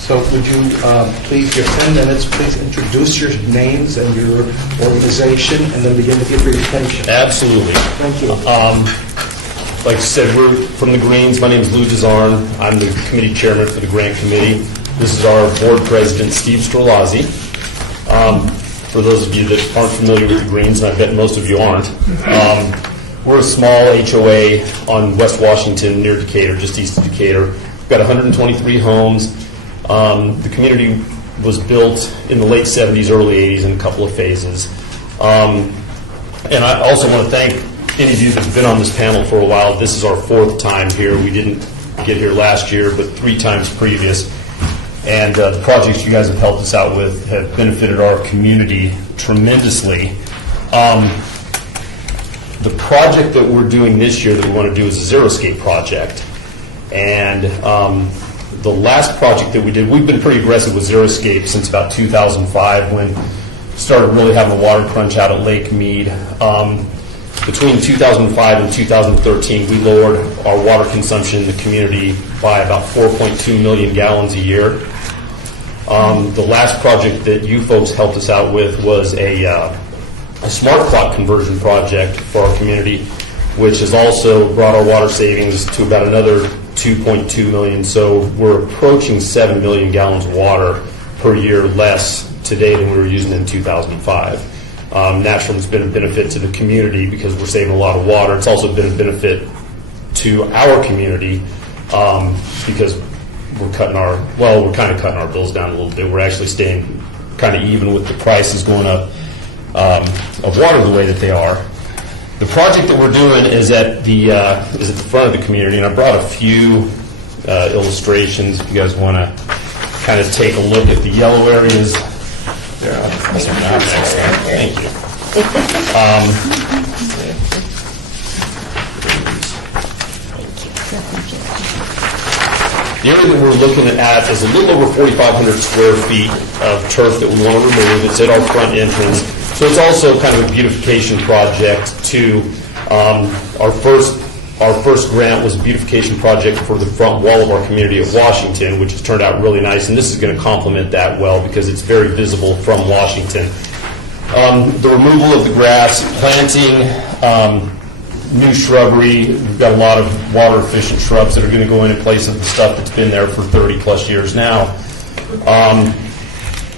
So would you please, your 10 minutes, please introduce your names and your organization, and then begin with your presentation. Absolutely. Thank you. Like I said, we're from the Greens. My name is Lou Desarn. I'm the committee chairman for the grant committee. This is our board president, Steve Strolazzi. For those of you that aren't familiar with the Greens, and I bet most of you aren't, we're a small HOA on West Washington near Decatur, just east of Decatur. We've got 123 homes. The community was built in the late 70s, early 80s in a couple of phases. And I also want to thank any of you that have been on this panel for a while. This is our 4th time here. We didn't get here last year, but 3 times previous. And the projects you guys have helped us out with have benefited our community tremendously. The project that we're doing this year that we want to do is a Xeriscape project. And the last project that we did, we've been pretty aggressive with Xeriscape since about 2005 when we started really having a water crunch out at Lake Mead. Between 2005 and 2013, we lowered our water consumption in the community by about 4.2 million gallons a year. The last project that you folks helped us out with was a smart clock conversion project for our community, which has also brought our water savings to about another 2.2 million. So we're approaching 7 million gallons of water per year less today than we were using in 2005. Naturally, it's been a benefit to the community because we're saving a lot of water. It's also been a benefit to our community because we're kind of cutting our bills down a little bit. We're actually staying kind of even with the prices going up of water the way that they are. The project that we're doing is at the front of the community, and I brought a few illustrations if you guys want to kind of take a look at the yellow areas. There, thank you. The area that we're looking at is a little over 4,500 square feet of turf that we want to remove. It's at our front entrance. So it's also kind of a beautification project too. Our first grant was a beautification project for the front wall of our community at Washington, which has turned out really nice, and this is going to complement that well because it's very visible from Washington. The removal of the grass, planting new shrubbery. We've got a lot of water-efficient shrubs that are going to go in place of the stuff that's been there for 30-plus years now.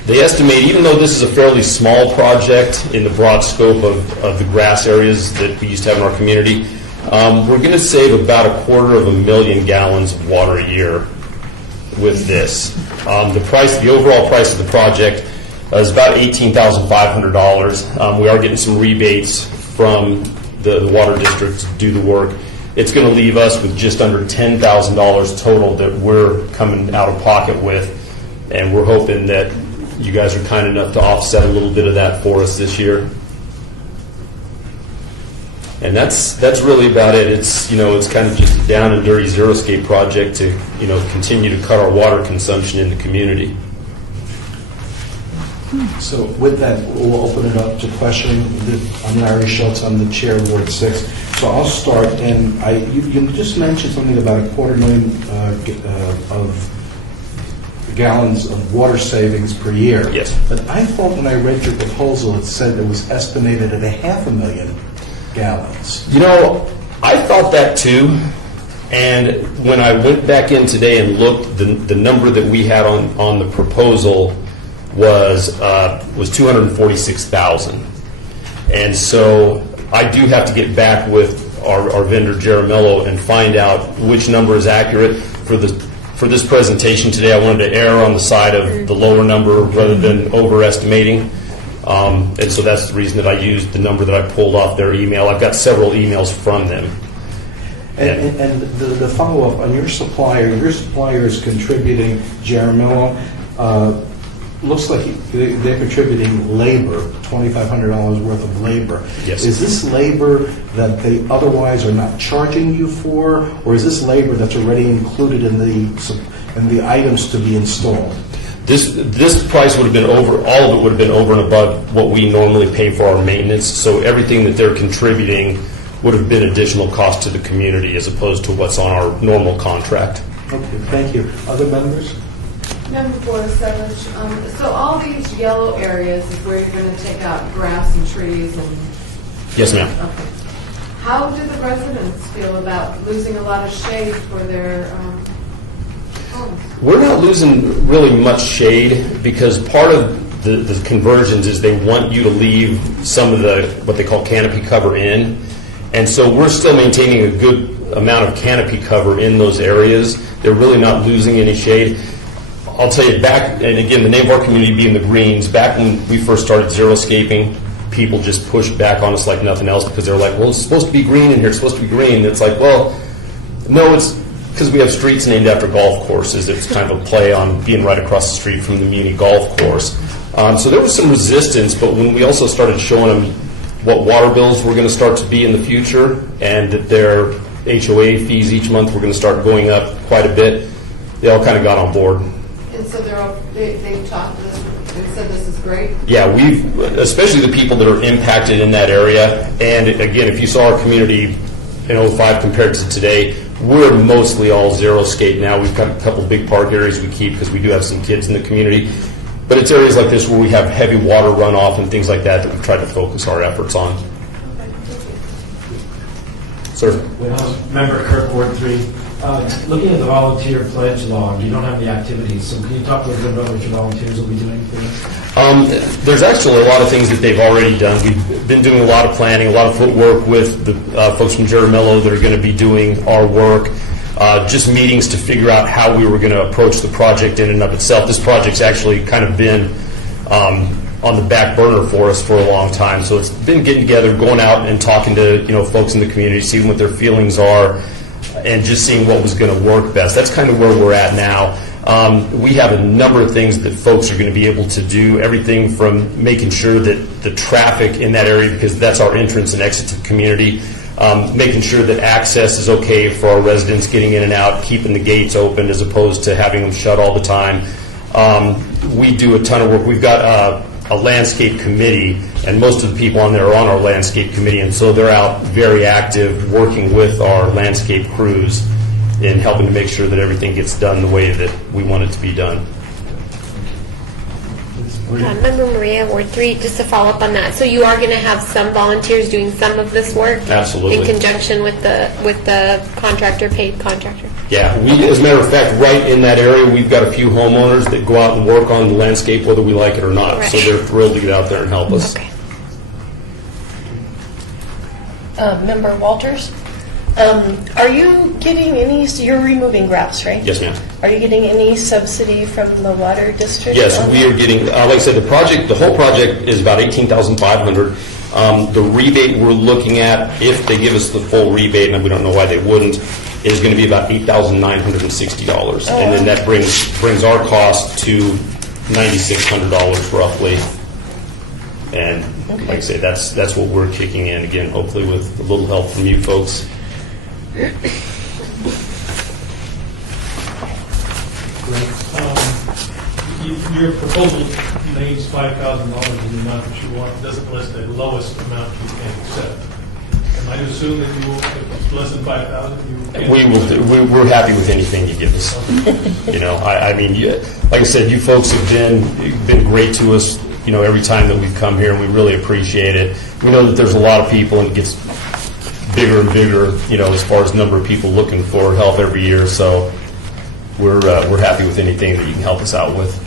They estimate, even though this is a fairly small project in the broad scope of the grass areas that we used to have in our community, we're going to save about 250,000 gallons of water a year with this. The overall price of the project is about $18,500. We are getting some rebates from the water district to do the work. It's going to leave us with just under $10,000 total that we're coming out of pocket with, and we're hoping that you guys are kind enough to offset a little bit of that for us this year. And that's really about it. It's kind of just a down and dirty Zeroscape project to continue to cut our water consumption in the community. So with that, we'll open it up to questions. I'm Larry Schultz. I'm the chair of Ward 6. So I'll start. And you just mentioned something about 250,000 of gallons of water savings per year. Yes. But I thought when I read your proposal, it said it was estimated at 500,000 gallons. I thought that too. And when I went back in today and looked, the number that we had on the proposal was 246,000. And so I do have to get back with our vendor Jaramello and find out which number is accurate. For this presentation today, I wanted to err on the side of the lower number rather than overestimating. And so that's the reason that I used the number that I pulled off their email. I've got several emails from them. And the follow-up on your supplier is contributing, Jaramello, looks like they're contributing labor, $2,500 worth of labor. Yes. Is this labor that they otherwise are not charging you for, or is this labor that's already included in the items to be installed? This price would have been all of it would have been over and above what we normally pay for our maintenance. So everything that they're contributing would have been additional cost to the community as opposed to what's on our normal contract. Okay, thank you. Other members? Member Borasevich, so all these yellow areas is where you're going to take out grass and trees and... Yes, ma'am. Okay. How do the residents feel about losing a lot of shade for their homes? We're not losing really much shade because part of the conversions is they want you to leave some of what they call canopy cover in. And so we're still maintaining a good amount of canopy cover in those areas. They're really not losing any shade. I'll tell you back, and again, the name of our community being the Greens, back when we first started Zeroscaping, people just pushed back on us like nothing else because they're like, well, it's supposed to be green in here, it's supposed to be green. And it's like, well, no, it's because we have streets named after golf courses. It's kind of a play on being right across the street from the Muni Golf Course. So there was some resistance, but when we also started showing them what water bills were going to start to be in the future and that their HOA fees each month were going to start going up quite a bit, they all kind of got on board. And so they've talked to this and said this is great? Yeah, especially the people that are impacted in that area. And again, if you saw our community in 05 compared to today, we're mostly all Zeroscape now. We've got a couple big park areas we keep because we do have some kids in the community. But it's areas like this where we have heavy water runoff and things like that we've tried to focus our efforts on. Sir. Member Kirk, Ward 3. Looking at the volunteer pledge log, you don't have the activities, so can you talk a little bit about what your volunteers will be doing for this? There's actually a lot of things that they've already done. We've been doing a lot of planning, a lot of footwork with the folks from Jaramello that are going to be doing our work. Just meetings to figure out how we were going to approach the project in and of itself. This project's actually kind of been on the back burner for us for a long time. So it's been getting together, going out and talking to folks in the community, seeing what their feelings are, and just seeing what was going to work best. That's kind of where we're at now. We have a number of things that folks are going to be able to do, everything from making sure that the traffic in that area, because that's our entrance and exit to the community, making sure that access is okay for our residents getting in and out, keeping the gates open as opposed to having them shut all the time. We do a ton of work. We've got a landscape committee, and most of the people on there are on our landscape committee, and so they're out very active working with our landscape crews in helping to make sure that everything gets done the way that we want it to be done. Member Maria, Ward 3, just to follow up on that. So you are going to have some volunteers doing some of this work? Absolutely. In conjunction with the contractor, paid contractor? Yeah, as a matter of fact, right in that area, we've got a few homeowners that go out and work on the landscape whether we like it or not. Right. So they're thrilled to get out there and help us. Okay. Member Walters, are you getting any, you're removing grass, right? Yes, ma'am. Are you getting any subsidy from the water district? Yes, we are getting, like I said, the whole project is about $18,500. The rebate we're looking at, if they give us the full rebate, and we don't know why they wouldn't, is going to be about $8,960. And then that brings our cost to $9,600 roughly. And like I say, that's what we're kicking in, again, hopefully with a little help from you folks. Your proposal names $5,000 in the amount that you want. It doesn't list the lowest amount you can accept. Am I to assume that you will, if it's less than $5,000, We're happy with anything you give us. I mean, like I said, you folks have been great to us. Every time that we've come here, and we really appreciate it. We know that there's a lot of people, and it gets bigger and bigger, as far as number of people looking for help every year. So we're happy with anything that you can help us out with.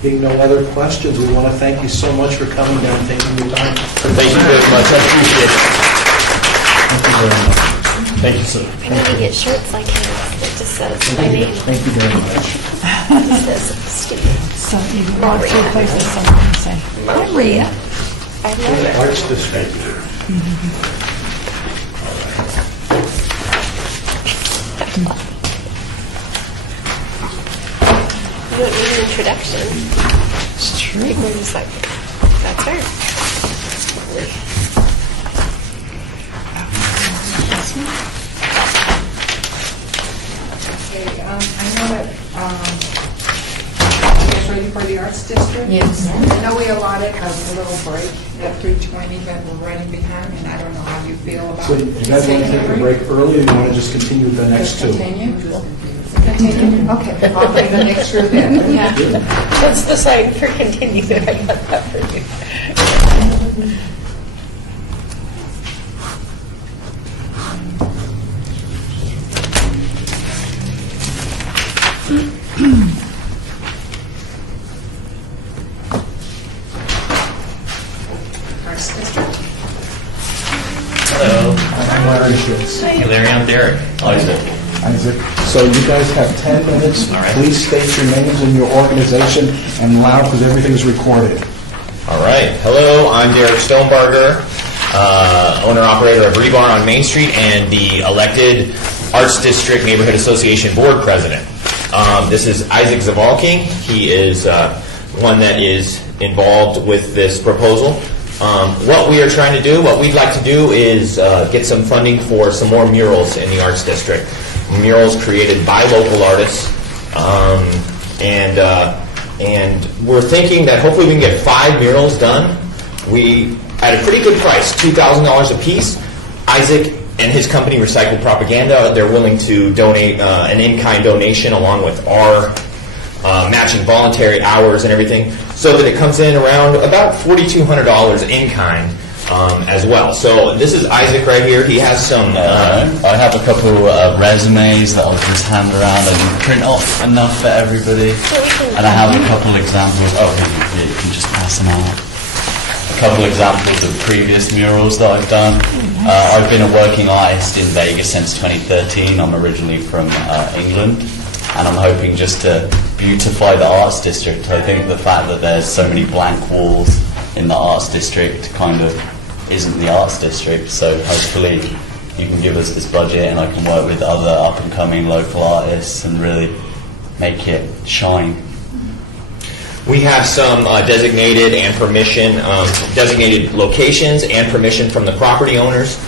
Being no other questions, we want to thank you so much for coming down and taking your time. Thank you very much. I appreciate it. Thank you very much. Thank you, sir. I need to get shirts like him that just says my name. Thank you very much. It says stupid. So you walk through places, someone can say, Maria. I love it. Arts District. You don't need an introduction. it's true. People are just like, that's her. Okay, I know that, you guys ready for the Arts District? Yes. I know we allotted a little break at 3:20 that we're running behind, and I don't know how you feel about So you guys want to take a break early, or you want to just continue with the next two? Continue? Continue? Okay, I'll do the next group then. Yeah. What's the sign for continue? I got that for you. Arts District? Hello. I'm Larry Schultz. Hey, Larry, I'm Derek. Isaac. Isaac. So you guys have 10 minutes. All right. Please state your names and your organization, and loud because everything's recorded. All right. Hello, I'm Derek Stonebarger, owner-operator of Rebar on Main Street and the elected Arts District Neighborhood Association Board President. This is Isaac Zavalking. He is one that is involved with this proposal. What we are trying to do, what we'd like to do is get some funding for some more murals in the Arts District. Murals created by local artists. And we're thinking that hopefully we can get 5 murals done. We, at a pretty good price, $2,000 a piece. Isaac and his company, Recycled Propaganda, they're willing to donate an in-kind donation along with our matching voluntary hours and everything, so that it comes in around about $4,200 in kind. as well. So this is Isaac right here. He has some. I have a couple of resumes that I'll just hand around. I didn't print off enough for everybody. And I have a couple examples. Oh, here, you can just pass them out. A couple examples of previous murals that I've done. I've been a working artist in Vegas since 2013. I'm originally from England. And I'm hoping just to beautify the arts district. I think the fact that there's so many blank walls in the arts district kind of isn't the arts district. So hopefully you can give us this budget and I can work with other up-and-coming local artists and really make it shine. We have some designated locations and permission from the property owners,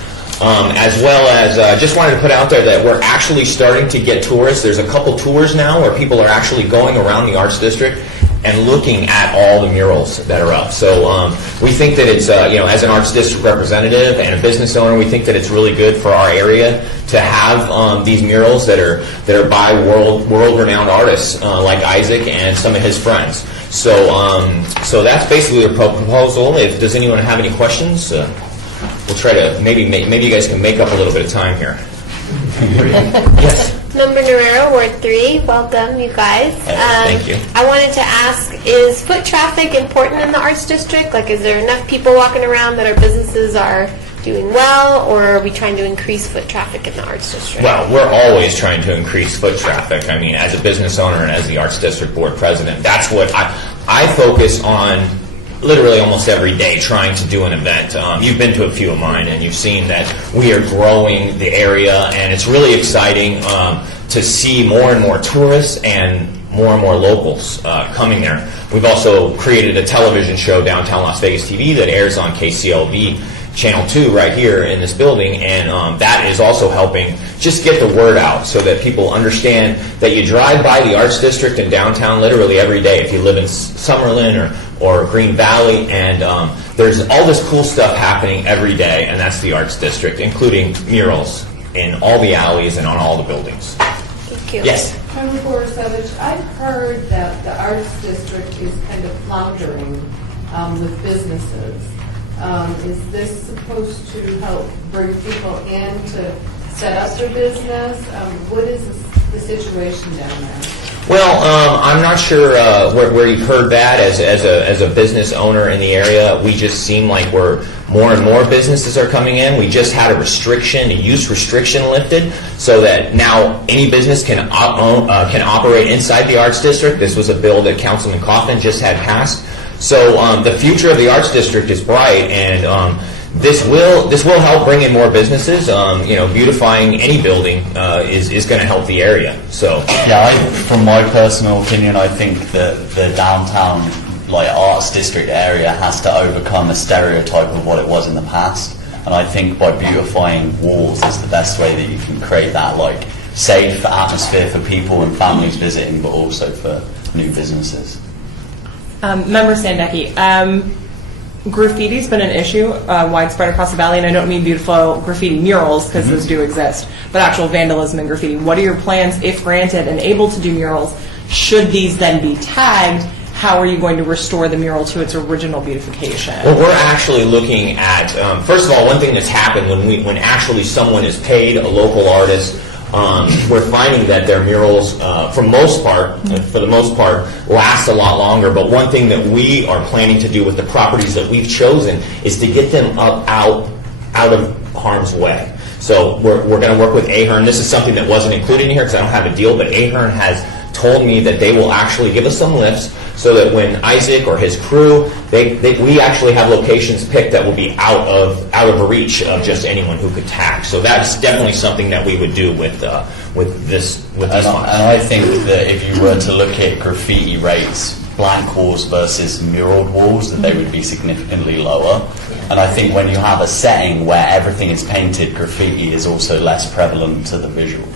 as well as just wanted to put out there that we're actually starting to get tourists. There's a couple tours now where people are actually going around the Arts District and looking at all the murals that are up. So we think that it's, as an Arts District representative and a business owner, we think that it's really good for our area to have these murals that are by world-renowned artists like Isaac and some of his friends. So that's basically the proposal. Does anyone have any questions? We'll try to maybe you guys can make up a little bit of time here. Yes. Member Narrero, Ward 3, welcome, you guys. Thank you. I wanted to ask, is foot traffic important in the Arts District? Like, is there enough people walking around that our businesses are doing well, or are we trying to increase foot traffic in the Arts District? Well, we're always trying to increase foot traffic. I mean, as a business owner and as the Arts District Board President, that's what I focus on literally almost every day, trying to do an event. You've been to a few of mine, and you've seen that we are growing the area, and it's really exciting to see more and more tourists and more locals coming there. We've also created a television show, Downtown Las Vegas TV, that airs on KCLV Channel 2 right here in this building, and that is also helping just get the word out so that people understand that you drive by the Arts District in downtown literally every day if you live in Summerlin or Green Valley, and there's all this cool stuff happening every day, and that's the Arts District, including murals in all the alleys and on all the buildings. Thank you. Yes? Member Borisovich, I've heard that the Arts District is kind of floundering with businesses. Is this supposed to help bring people in to set up their business? What is the situation down there? Well, I'm not sure where you've heard that as a business owner in the area. We just seem like more and more businesses are coming in. We just had a use restriction lifted, so that now any business can operate inside the Arts District. This was a bill that Councilman Coffin just had passed. So the future of the Arts District is bright, and this will help bring in more businesses. Beautifying any building is going to help the area. So yeah, from my personal opinion, I think that the downtown Arts District area has to overcome a stereotype of what it was in the past, and I think by beautifying walls is the best way that you can create that safe atmosphere for people and families visiting, but also for new businesses. Member Sandecki, graffiti's been an issue widespread across the valley, and I don't mean beautiful graffiti murals, because those do exist, but actual vandalism and graffiti. What are your plans, if granted and able to do murals? Should these then be tagged, how are you going to restore the mural to its original beautification? Well, we're actually looking at, first of all, one thing that's happened when actually someone is paid, a local artist, we're finding that their murals, for the most part, last a lot longer. But one thing that we are planning to do with the properties that we've chosen is to get them up out of harm's way. So we're going to work with Ahern. This is something that wasn't included in here because I don't have a deal, but Ahern has told me that they will actually give us some lifts so that when Isaac or his crew, we actually have locations picked that will be out of reach of just anyone who could tag. So that's definitely something that we would do with these funds. And I think that if you were to look at graffiti rates, blank walls versus muraled walls, that they would be significantly lower. And I think when you have a setting where everything is painted, graffiti is also less prevalent to the visual.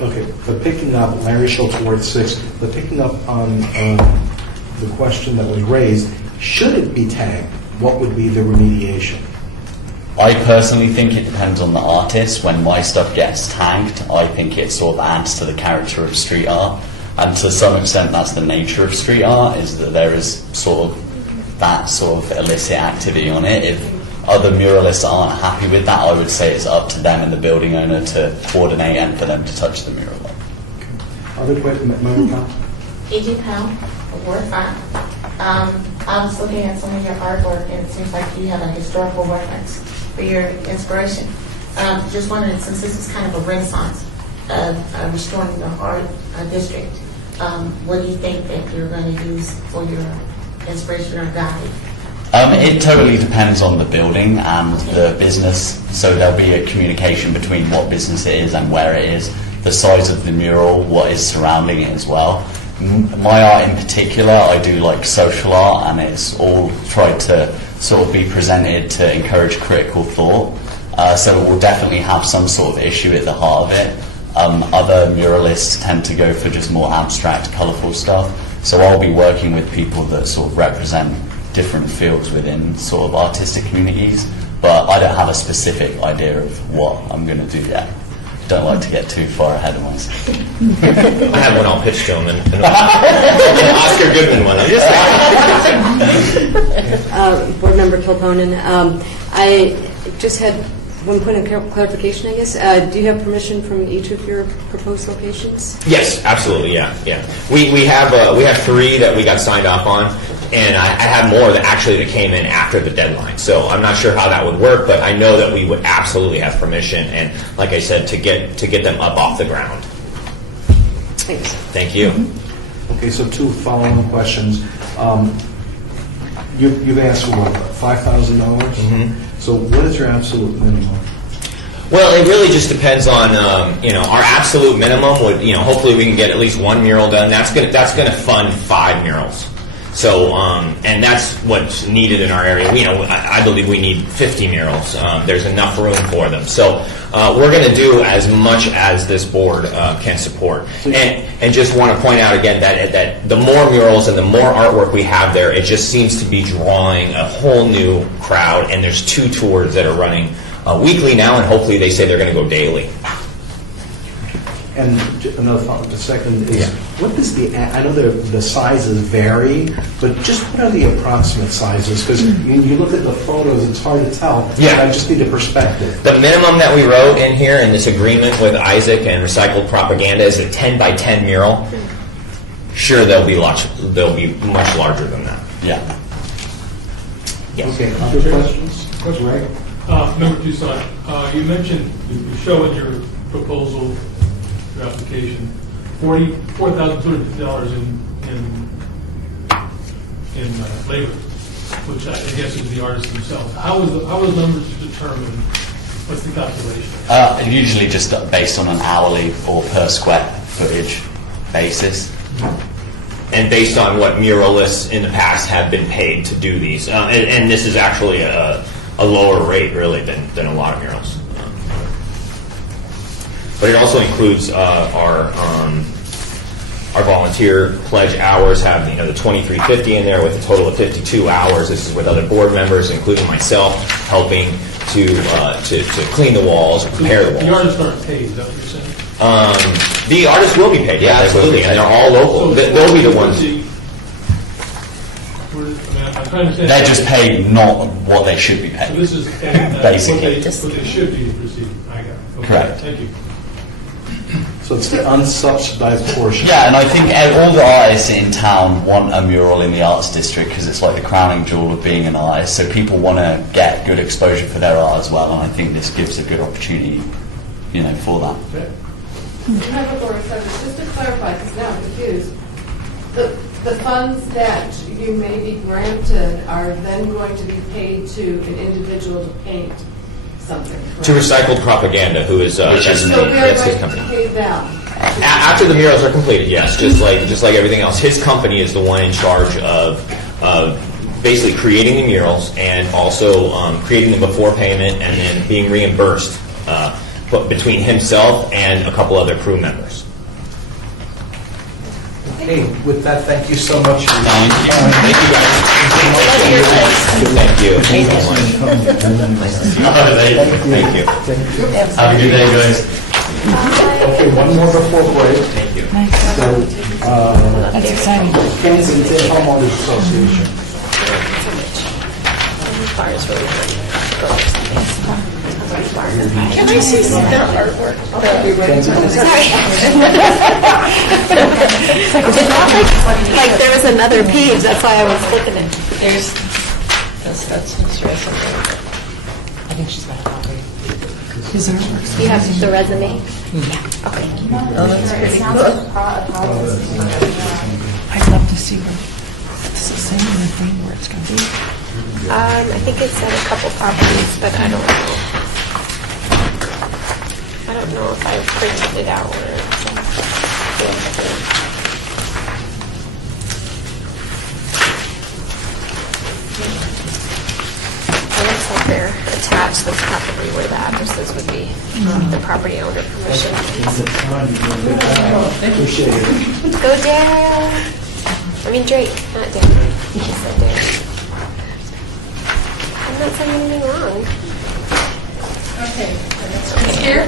Okay, but picking up, Larry Schultz, Ward 6, but picking up on the question that was raised, should it be tagged? What would be the remediation? I personally think it depends on the artist. When my stuff gets tagged, I think it sort of adds to the character of street art. And to some extent, that's the nature of street art, is that there is sort of that sort of illicit activity on it. If other muralists aren't happy with that, I would say it's up to them and the building owner to coordinate and for them to touch the mural. Other questions, Member Council? A.J. Pound, Ward 5. I was looking at some of your artwork, and it seems like you have a historical reference for your inspiration. Just wondering, since this is kind of a renaissance of restoring the art district, what do you think that you're going to use for your inspiration or guide? It totally depends on the building and the business, so there'll be a communication between what business it is and where it is, the size of the mural, what is surrounding it as well. My art in particular, I do like social art, and it's all tried to sort of be presented to encourage critical thought, so it will definitely have some sort of issue at the heart of it. Other muralists tend to go for just more abstract, colourful stuff, so I'll be working with people that sort of represent different fields within sort of artistic communities, but I don't have a specific idea of what I'm going to do yet. Don't like to get too far ahead of myself. I have one I'll pitch to him, and Oscar Goodman one. I'm just Board Member Kilponen, I just had one point of clarification, I guess. Do you have permission from each of your proposed locations? Yes, absolutely. Yeah. We have 3 that we got signed off on, and I have more that actually came in after the deadline. So I'm not sure how that would work, but I know that we would absolutely have permission, and like I said, to get them up off the ground. Thanks. Thank you. Okay, so 2 following questions. You've asked for what, $5,000? So what is your absolute minimum? Well, it really just depends on our absolute minimum would hopefully we can get at least 1 mural done. That's gonna fund 5 murals. So and that's what's needed in our area. I believe we need 50 murals. There's enough room for them. So we're going to do as much as this board can support. And just want to point out again that the more murals and the more artwork we have there, it just seems to be drawing a whole new crowd. And there's 2 tours that are running weekly now, and hopefully they say they're going to go daily. And another thought, the second is, what is I know the sizes vary, but just what are the approximate sizes? Because when you look at the photos, it's hard to tell. Yeah. I just need a perspective. The minimum that we wrote in here in this agreement with Isaac and Recycled Propaganda is a 10 by 10 mural. Sure, they'll be much larger than that. Yeah. Yes. Okay, other questions? Right? Member Toussaint, you mentioned, you show in your proposal, your application, $4,250 in labor, which I guess is the artists themselves. How are those numbers determined? What's the calculation? Usually just based on an hourly or per square footage basis. And based on what muralists in the past have been paid to do these. And this is actually a lower rate, really, than a lot of murals. But it also includes our volunteer pledge hours. Have the 2350 in there with a total of 52 hours. This is with other board members, including myself, helping to clean the walls, prepare the walls. The artists aren't paid, is that what you're saying? The artists will be paid, yeah, absolutely, and they're all local. They'll be the ones. I'm trying to understand. They're just paid not what they should be paid. So this is basically what they should be receiving. I got it. Okay. Correct. Thank you. So it's the unsubsidized portion. Yeah, and I think all the artists in town want a mural in the arts district because it's like the crowning jewel of being an artist. So people want to get good exposure for their art as well, and I think this gives a good opportunity, for that. Just to clarify, because now I'm confused, the funds that you may be granted are then going to be paid to an individual to paint something, correct? To Recycled Propaganda, who is that's his company. Pay them. After the murals are completed, yes, just like everything else, his company is the one in charge of basically creating the murals and also creating them before payment and then being reimbursed between himself and a couple other crew members. Okay, with that, thank you so much. Thank you, guys. Thank you. Thank you so much. Thank you. Have a good day, guys. Okay, one more before break. Thank you. So, That's exciting. Kensington Homeowners Association. bar is really fun. Can I see some of their artwork? Sorry. Like there was another page, that's why I was looking at. There's, that's interesting. I think she's got a copy. You have the resume? Yeah. Okay. Oh, that's pretty cool. I'd love to see where, does it say in the thing where it's going to be? I think it said a couple properties, but I don't know. I don't know if I printed it out or it looks like they're attached. That's probably where the addresses would be. The property owner permission. Appreciate it. Go Dale! I mean Drake, not Dale. He said Dale. I'm not saying anything wrong. Okay, the next one's here.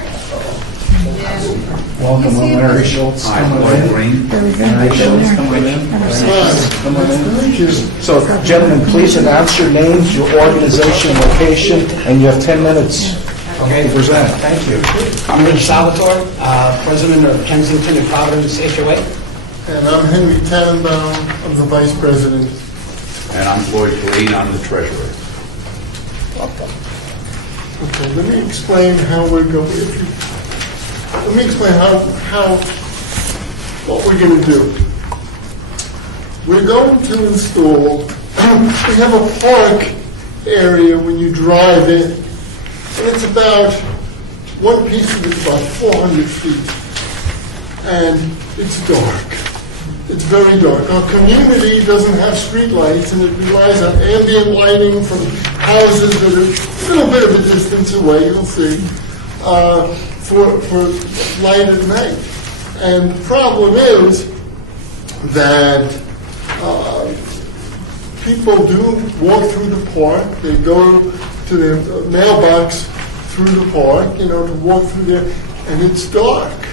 Welcome, I'm Larry Schultz. Hi, Come on Lloyd in. Green. Larry Schultz, come on in. Come on in. So, gentlemen, please announce your names, your organization, location, and you have 10 minutes to present. Thank you. I'm Rich Salvatore, President of Kensington and Providence HOA. And I'm Henry Tannenbaum, I'm the Vice President. And I'm Floyd Green, I'm the treasurer. Okay, let me explain how we're going, let me explain what we're going to do. We're going to install, we have a park area when you drive in, and it's about, one piece of it's about 400 feet, and it's dark. It's very dark. Our community doesn't have street lights, and it relies on ambient lighting from houses that are a little bit of a distance away, you'll see, for light at night. And the problem is that people do walk through the park. They go to their mailbox through the park, to walk through there, and it's dark,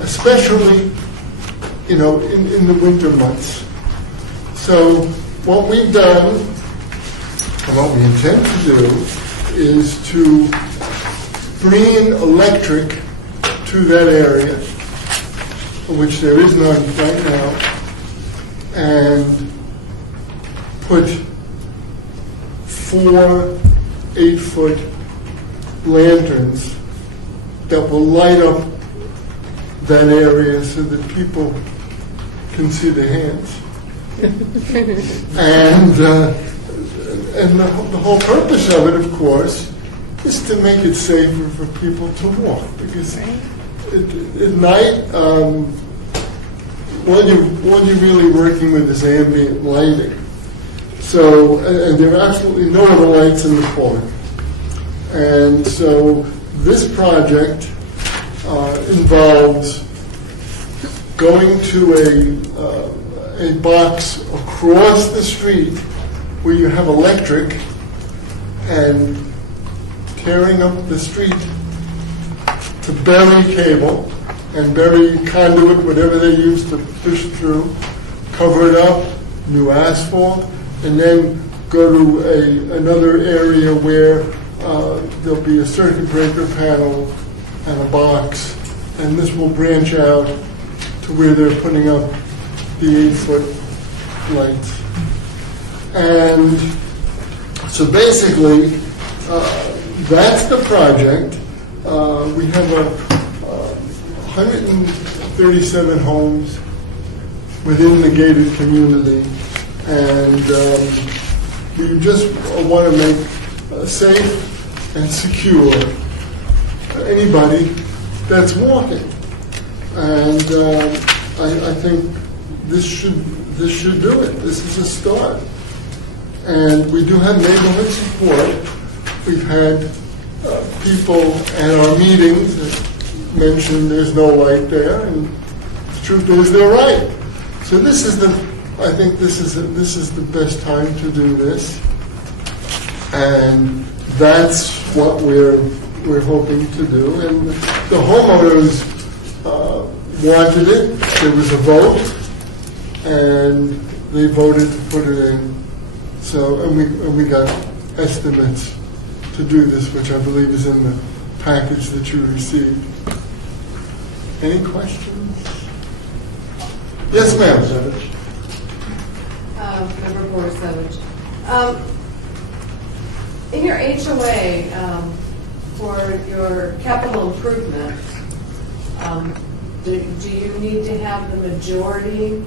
especially in the winter months. So what we've done, and what we intend to do, is to bring in electric to that area, which there is none right now, and put 4 8-foot lanterns that will light up that area so that people can see their hands. And the whole purpose of it, of course, is to make it safer for people to walk. Because at night, what you're really working with is ambient lighting. So, and there are absolutely no other lights in the park. And so this project involves going to a box across the street where you have electric and tearing up the street to bury cable and bury conduit, whatever they use to push through, cover it up, new asphalt, and then go to another area where there'll be a circuit breaker panel and a box, and this will branch out to where they're putting up the 8-foot lights. And so basically, that's the project. We have 137 homes within the gated community, and we just want to make safe and secure anybody that's walking. And I think this should do it. This is a start. And we do have neighborhood support. We've had people at our meetings that mentioned there's no light there, and the truth is they're right. So I think this is the best time to do this, and that's what we're hoping to do. And the homeowners wanted it. There was a vote, and they voted to put it in. So, and we got estimates to do this, which I believe is in the package that you received. Any questions? Yes, ma'am. Member Borisovich. In your HOA, for your capital improvement, do you need to have the majority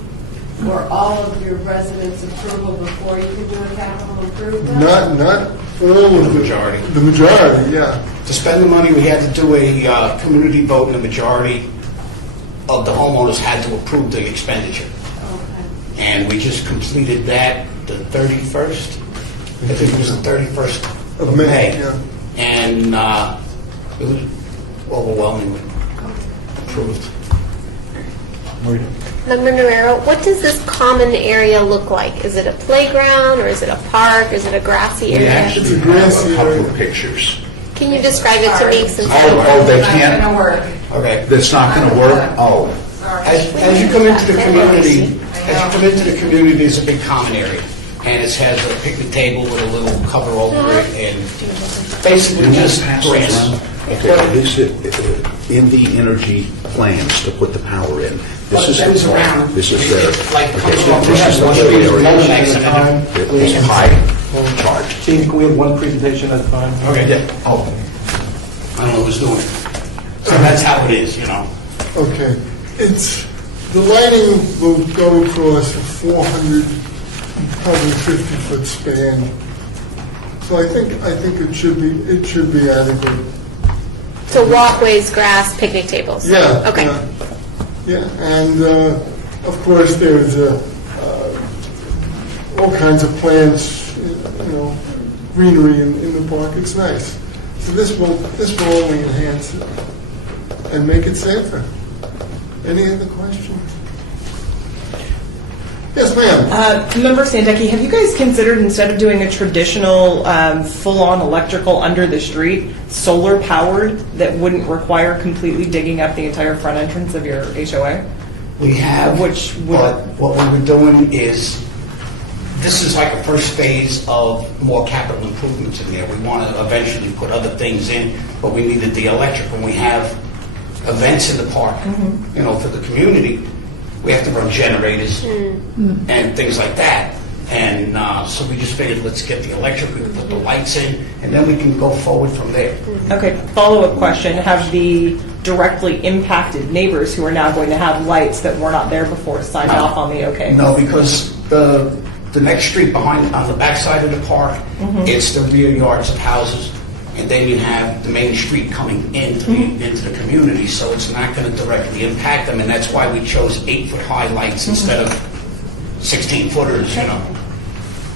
or all of your residents' approval before you can do a capital improvement? Not all of The majority. The majority, yeah. To spend the money, we had to do a community vote, and the majority of the homeowners had to approve the expenditure. And we just completed that the 31st. I think it was the 31st of May. Yeah. And it was overwhelmingly approved. Member Guerrero, what does this common area look like? Is it a playground, or is it a park, or is it a grassy We area? actually have a couple of pictures. Can you describe it to me since Oh, they can't? Okay. That's not going to work? Oh. As you come into the community, there's a big common area, and it has a picnic table with a little cover over it, and basically just grass. Okay, this is in the energy plans to put the power in. But it bends around. This is there. Like, Okay, comes around. this is one of the areas. Time. It's high charge. Team, can we have one presentation at a time? Okay, yeah. Oh, I don't know who's doing it. So that's how it is, you know. Okay. The lighting will go across a 400, probably 50-foot span. So I think it should be adequate. So walkways, grass, picnic tables? Yeah. Okay. Yeah, and of course there's all kinds of plants, greenery in the park. It's nice. So this will only enhance it and make it safer. Any other questions? Yes, ma'am. Member Sandecki, have you guys considered, instead of doing a traditional full-on electrical under the street, solar powered that wouldn't require completely digging up the entire front entrance of your HOA? We have, but what we were doing is, this is like a first phase of more capital improvements in there. We want to eventually put other things in, but we needed the electric. When we have events in the park, for the community, we have to run generators and things like that. And so we just figured, let's get the electric, we can put the lights in, and then we can go forward from there. Okay, follow-up question. Have the directly impacted neighbors who are now going to have lights that were not there before signed off on the okay? No, because the next street behind, on the backside of the park, it's the rear yards of houses, and then you have the main street coming into the community, so it's not going to directly impact them, and that's why we chose 8-foot-high lights instead of 16-footers,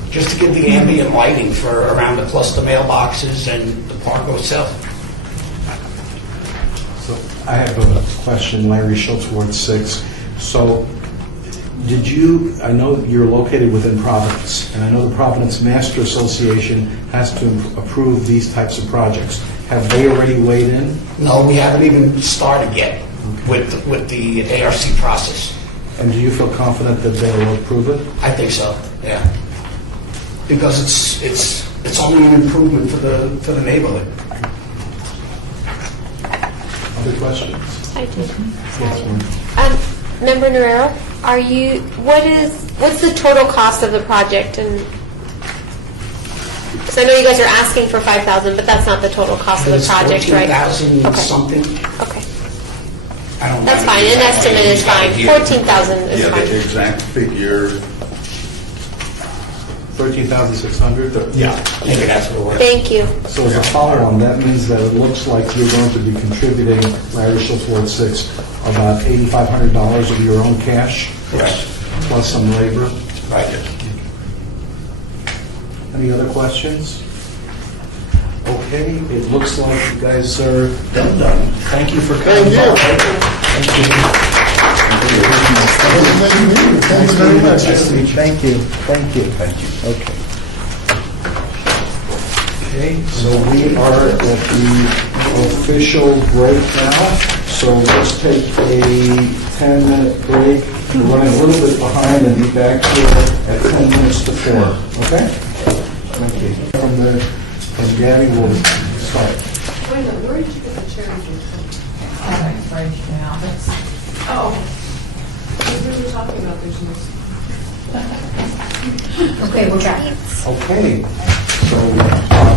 just to give the ambient lighting for around the cluster mailboxes and the park itself. So I have a question, Larry Schultz, Ward 6. So I know you're located within Providence, and I know the Providence Master Association has to approve these types of projects. Have they already weighed in? No, we haven't even started yet with the ARC process. And do you feel confident that they will approve it? I think so, yeah. Because it's only an improvement for the neighborhood. Other questions? I do. Yes, ma'am. Member Guerrero, what's the total cost of the project? And because I know you guys are asking for $5,000, but that's not the total cost of the project, right? $14,000 something. Okay. I don't know. That's fine. An estimate is fine. 14,000 is Yeah, fine. the exact figure. 13,600? Yeah, maybe that's what it was. Thank you. So as a follow-on, that means that it looks like you're going to be contributing, Larry Schultz, Ward 6, about $8,500 of your own cash? Correct. Plus some labor? Right. Any other questions? Okay, it looks like you guys are done. Thank you for coming. Thank you. Thanks very much. Thank you. Thank you. Thank you. Okay. Okay, so we are at the official break now. So let's take a 10-minute break. We're running a little bit behind and be back here at 10 minutes to 4. Okay? Okay. And Gabby will start. Wait a minute, where did you get the cherry juice from? Oh, we were talking about there's no. Okay, we're back. Okay, so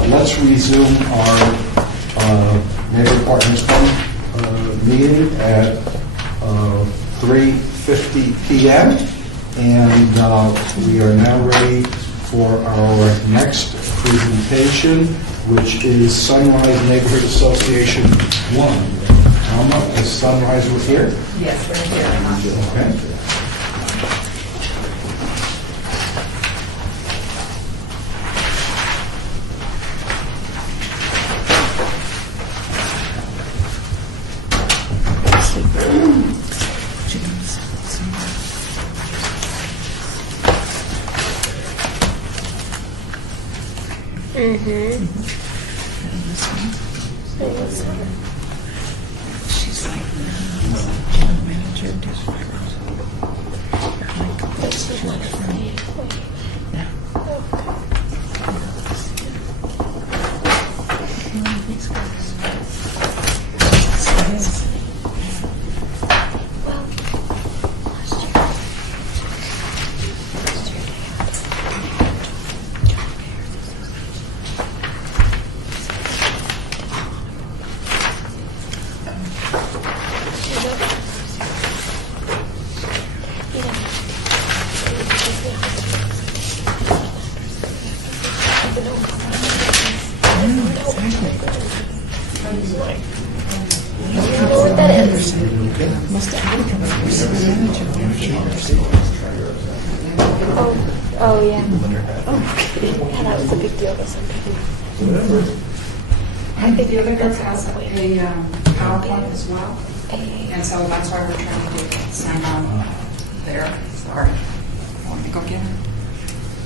let's resume our Neighborhood Partners Fund meeting at 3:50 p.m. And we are now ready for our next presentation, which is Sunrise Neighborhood Association 1. Alma, is Sunrise with here? Yes, we're here. Okay. She's like, general manager, district. Oh, yeah. Yeah, that was a big deal to some people. I think the other group has a PowerPoint as well, and so that's why we're trying to do some there. Sorry. Want me to go get it?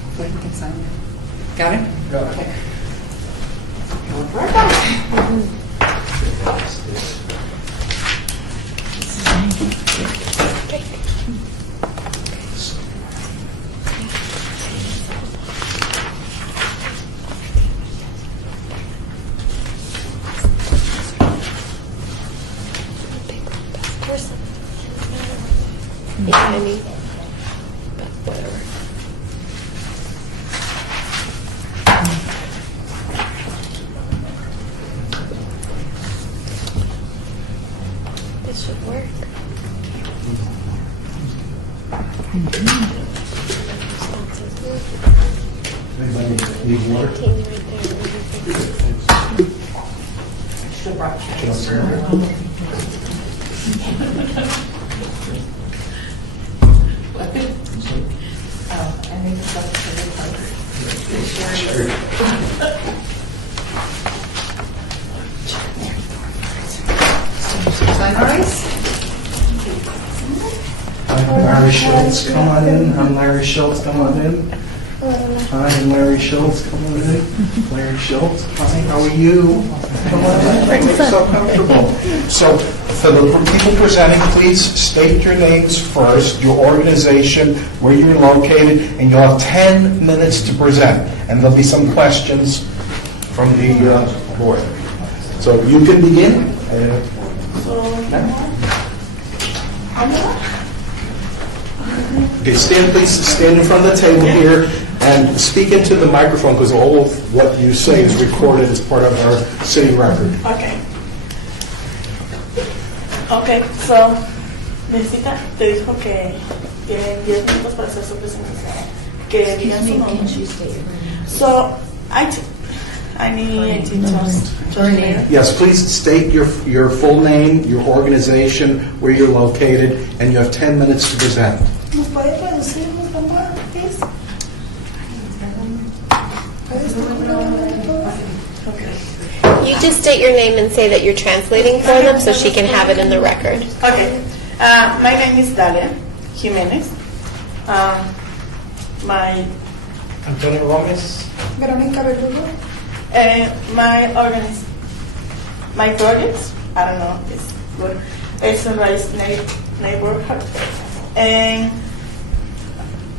Hopefully we can sign it. Got it? Got it. Okay. Go right back. Yeah, I mean, but whatever. This should work. Anybody need water? I need to stop the Sunrise? I'm Larry Schultz, come on in. I'm Larry Schultz, come on in. Hi, I'm Larry Schultz, come on in. Larry Schultz, hi, how are you? Come on in, make yourself comfortable. So, for the people presenting, please state your names first, your organization, where you're located, and you'll have 10 minutes to present. And there'll be some questions from the board. So, you can begin. Okay, please stand in front of the table here and speak into the microphone because all of what you say is recorded as part of our city record. Okay. Okay, so, necesita, te dijo que tienen 10 minutos para hacer su presentación. Que digan su nombre. So, I need to just Yes, please state your full name, your organization, where you're located, and you have 10 minutes to present. ¿Nos puede traducir, por favor, please? You just state your name and say that you're translating for them so she can have it in the record. Okay. My name is Dalia Jimenez. My Antonio Gomez. Veronica Verdugo. My project, I don't know, it's good. It's Sunrise Neighborhood. And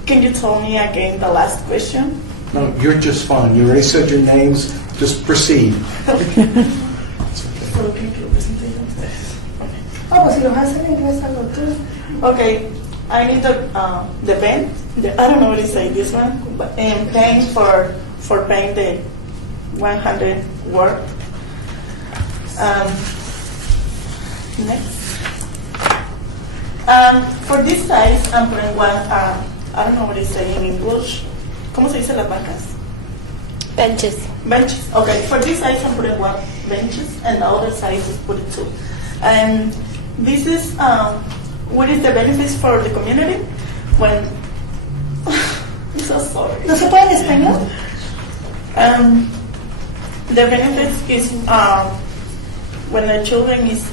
can you tell me again the last question? No, you're just fine. You already said your names. Just proceed. Okay, I need the pen. I don't know what to say this one, but pen for paint the 100 word. Next. For this size, I'm putting one. I don't know what to say in English. ¿Cómo se dice las bancas? Benches. Benches. Okay. For this size, I'm putting one benches, and the other size is putting two. And this is what is the benefits for the community when. I'm so sorry. ¿No se puede en español? The benefits is when the children is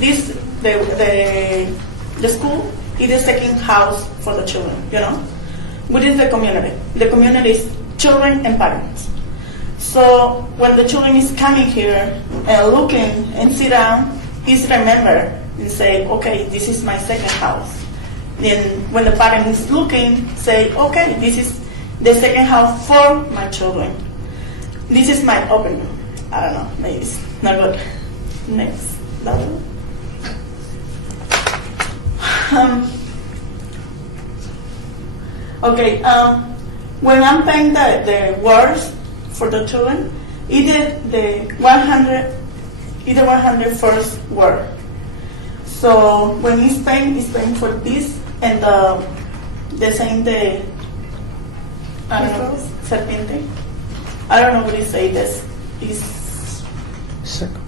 this the school is the second house for the children. You know, what is the community? The community is children and parents. So when the children is coming here and looking and sit down, please remember and say, okay, this is my second house. Then when the parent is looking, say, okay, this is the second house for my children. This is my opinion. I don't know, maybe it's not good. Next. Okay, when I'm paying the words for the children, either 100 first word. So when he's paying for this and the same I don't know, serpiente. I don't know what you say. This is circle.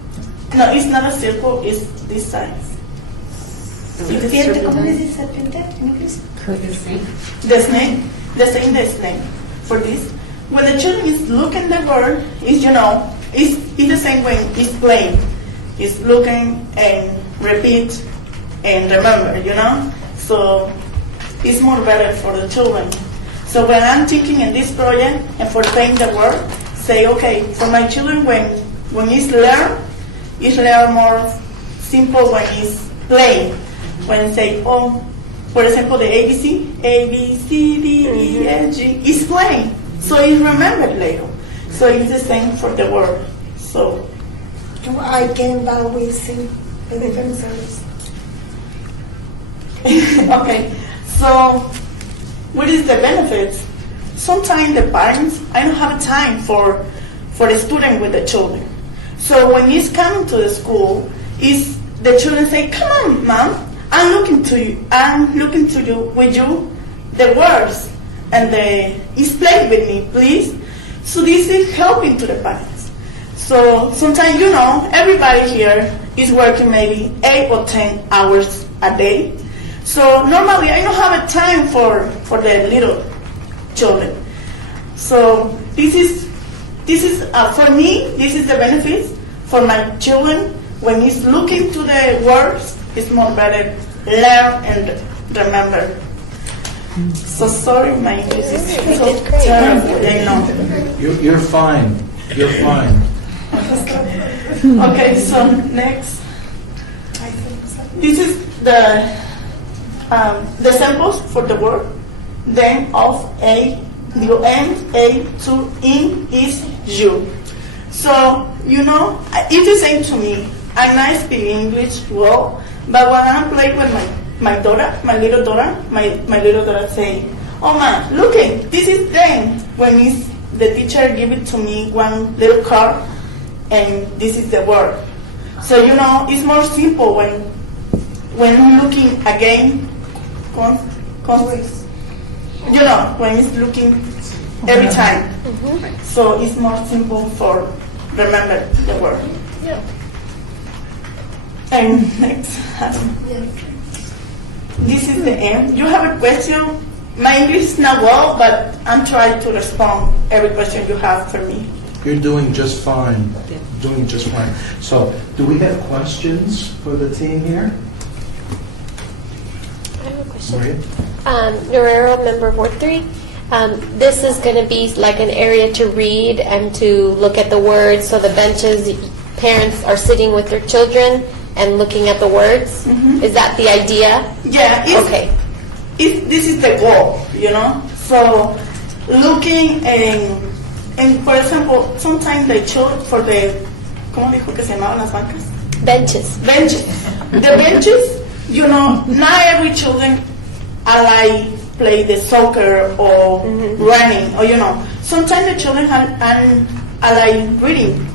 No, it's not a circle. It's this size. ¿Cómo le dice serpiente en inglés? The snake. The same the snake. For this, when the children is looking the word, is it's the same way. It's playing. It's looking and repeat and remember. So it's more better for the children. So when I'm thinking in this project and for playing the word, say, okay, for my children, when it's learn more simple when it's playing. When say, for example, the ABC, A, B, C, D, E, F, G, is playing. So it's remembered later. So it's the same for the word. So. I can always see the differences. Okay, so what is the benefits? Sometimes the parents, I don't have time for the student with the children. So when he's coming to the school, the children say, "Come on, mom, I'm looking to you with you the words, and he's playing with me, please." So this is helping to the parents. So sometimes everybody here is working maybe 8 or 10 hours a day. So normally I don't have a time for the little children. So this is for me. This is the benefits for my children. When he's looking to the words, it's more better learn and remember. So sorry, my English is so terrible. I know. You're fine. You're fine. Okay, so next. This is the samples for the word. Then of A, N, A to in is you. So it's the same to me. I speak English well, but when I play with my daughter, my little daughter say, "Oh ma, looking, this is them." When the teacher give it to me one little card, and this is the word. So it's more simple when looking again. When it's looking every time. So it's more simple for remember the word. Yeah. And next, this is the end. You have a question? My English is not well, but I'm trying to respond every question you have for me. You're doing just fine. Doing just fine. So, do we have questions for the team here? I have a question. Maria? Guerrero, member Ward 3. This is going to be like an area to read and to look at the words. So the benches, parents are sitting with their children and looking at the words. Is that the idea? Yeah. Okay. This is the goal, So looking and for example, sometimes they chose for the, ¿cómo dijo que se llamaban las bancas? Benches. Benches. The benches, you know, not every children are like play the soccer or running, or you know, sometimes the children are like reading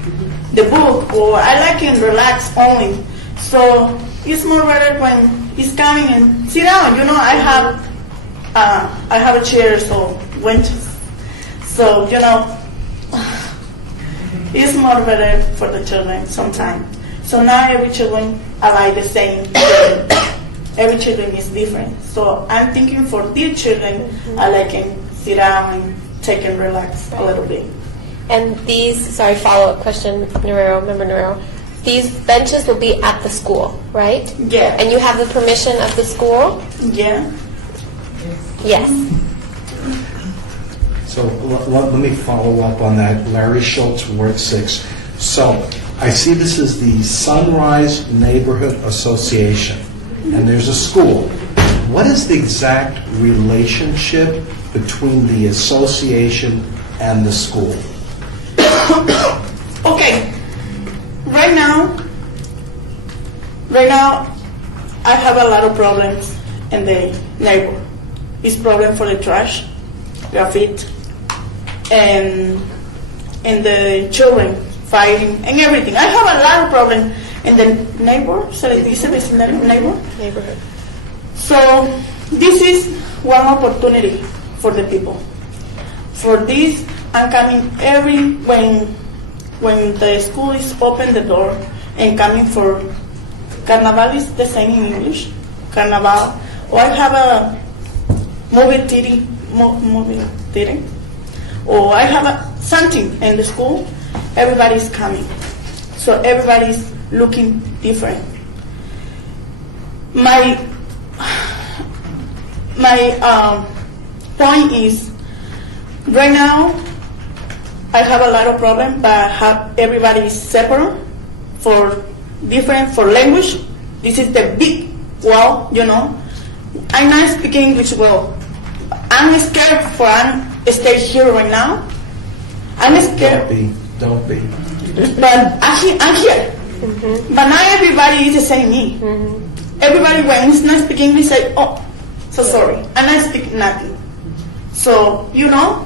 the book, or I like and relax only. So it's more better when he's coming and sit down. You know, I have a chair, so benches. So you know, it's more better for the children sometimes. So not every children are like the same. Every children is different. So I'm thinking for these children, I like can sit down and take and relax a little bit. And these, sorry, follow-up question, Member Narero. These benches will be at the school, right? Yeah. And you have the permission of the school? Yeah. Yes. So let me follow up on that. Larry Schultz, Ward 6. So I see this is the Sunrise Neighborhood Association, and there's a school. What is the exact relationship between the association and the school? Okay. Right now, I have a lot of problems in the neighborhood. It's problem for the trash, graffiti, and the children fighting and everything. I have a lot of problem in the neighborhood. So this is one opportunity for the people. For this, I'm coming when the school is open the door and coming for Carnaval is the same in English. Carnaval. Or I have a movie theater. Or I have something in the school. Everybody's coming. So everybody's looking different. My point is, right now, I have a lot of problems, but have everybody separate for language. This is the big wall, you know. I'm not speaking English well. I'm scared for stay here right now. I'm scared. Don't be. But I'm here. But not everybody is the same me. Everybody when it's not speaking English say, oh, so sorry. And I speak nothing. So, you know,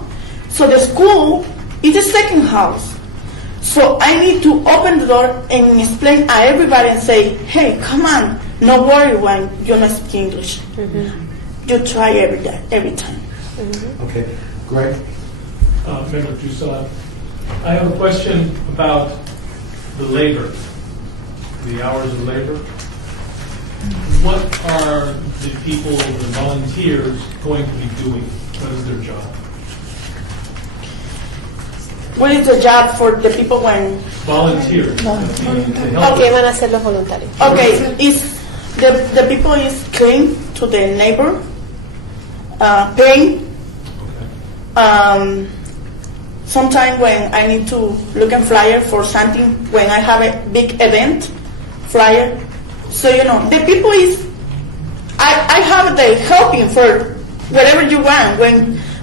so the school is the second house. So I need to open the door and explain to everybody and say, hey, come on, no worry when you not speak English. You try every time. Okay, Greg? Member Drusilla, I have a question about the labor, the hours of labor. What are the people, the volunteers, going to be doing? What is their job? What is the job for the people when... Volunteers. Okay, van a ser los voluntarios. Okay, is the people is clean to the neighbor, paying. Sometimes when I need to look at flyer for something, when I have a big event, flyer. So, you know, the people is, I have the helping for whatever you want.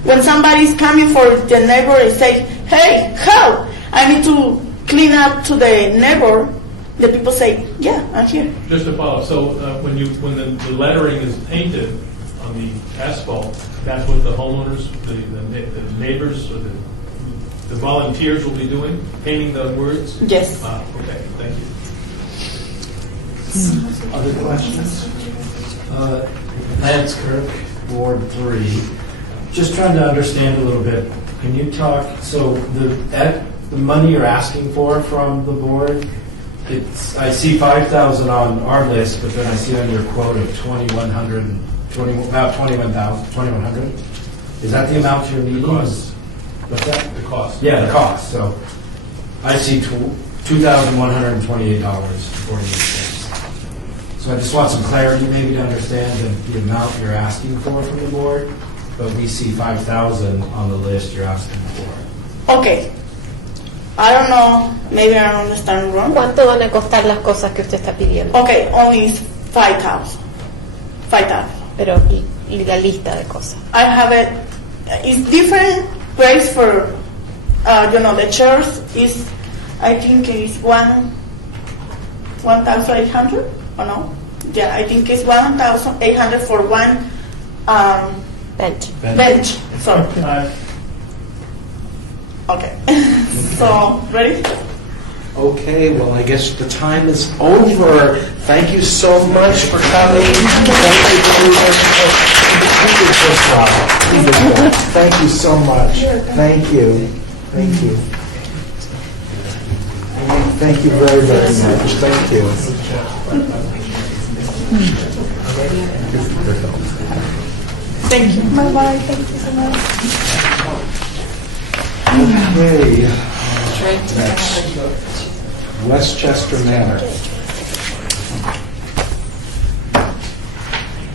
When somebody's coming for the neighbor and say, hey, help, I need to clean up to the neighbor, the people say, yeah, I'm here. Just to follow, so when the lettering is painted on the asphalt, that's what the homeowners, the neighbors, or the volunteers will be doing, painting the words? Yes. Okay, thank you. Other questions? Lance Kirk, Ward 3. Just trying to understand a little bit. Can you talk, so the money you're asking for from the board, I see 5,000 on our list, but then I see on your quote of 2,100, about 2,100. Is that the amount you're needing? What's that? The cost. Yeah, the cost. So I see $2,128.48. So I just want some clarity maybe to understand the amount you're asking for from the board, but we see 5,000 on the list you're asking for. Okay. I don't know, maybe I don't understand wrong. ¿Cuánto van a costar las cosas que usted está pidiendo? Okay, only 5,000. 5,000. Pero y la lista de cosas. I have it it's different price for, the chairs is, I think it's 1,800 or no? Yeah, I think it's 1,800 for one bench. Sorry. Okay. So, ready? Okay, well, I guess the time is over. Thank you so much for coming. Thank you for Thank you so much. Thank you. Thank you. Thank you very, very much. Thank you. Thank you. Bye-bye. Thank you so much. Okay. Next, Westchester Manor.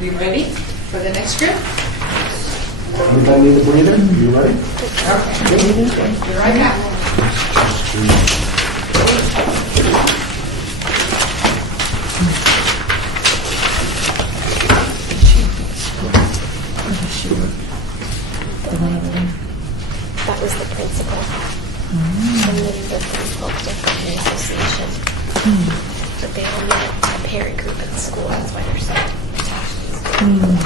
You ready for the next group? Anybody need a breather? You ready? Okay. You're right back. That was the principal. And then the principal of the family association. But they all met a parent group at school. That's why they're so attached to school.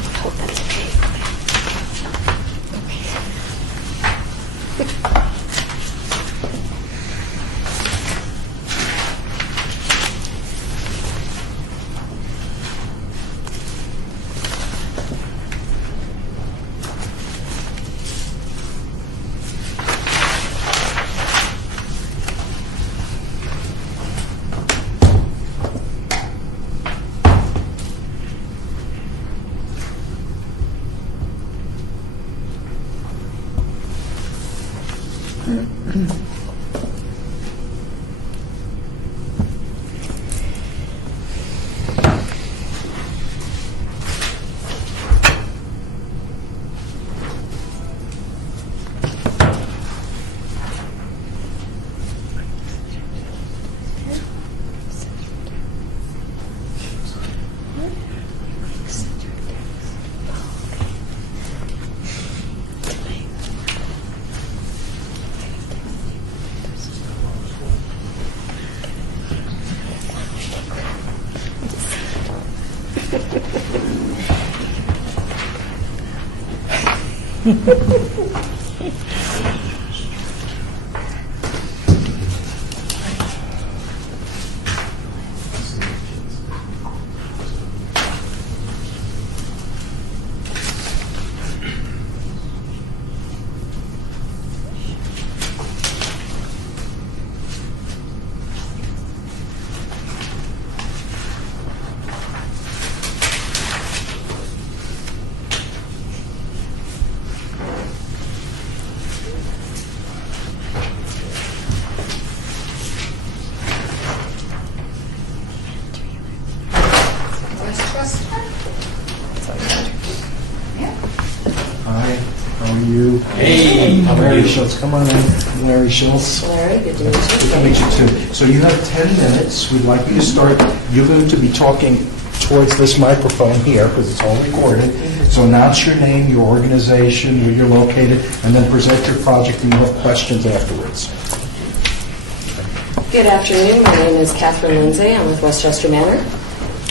I hope that's okay. Hi, how are you? Hey, how are Larry you? Schultz, come on in. Larry Schultz. Larry, good to meet you. Good to meet you too. So you have 10 minutes. We'd like you to start. You're going to be talking towards this microphone here because it's all recorded. So announce your name, your organization, where you're located, and then present your project and we'll have questions afterwards. Good afternoon. My name is Catherine Lindsay. I'm with Westchester Manor.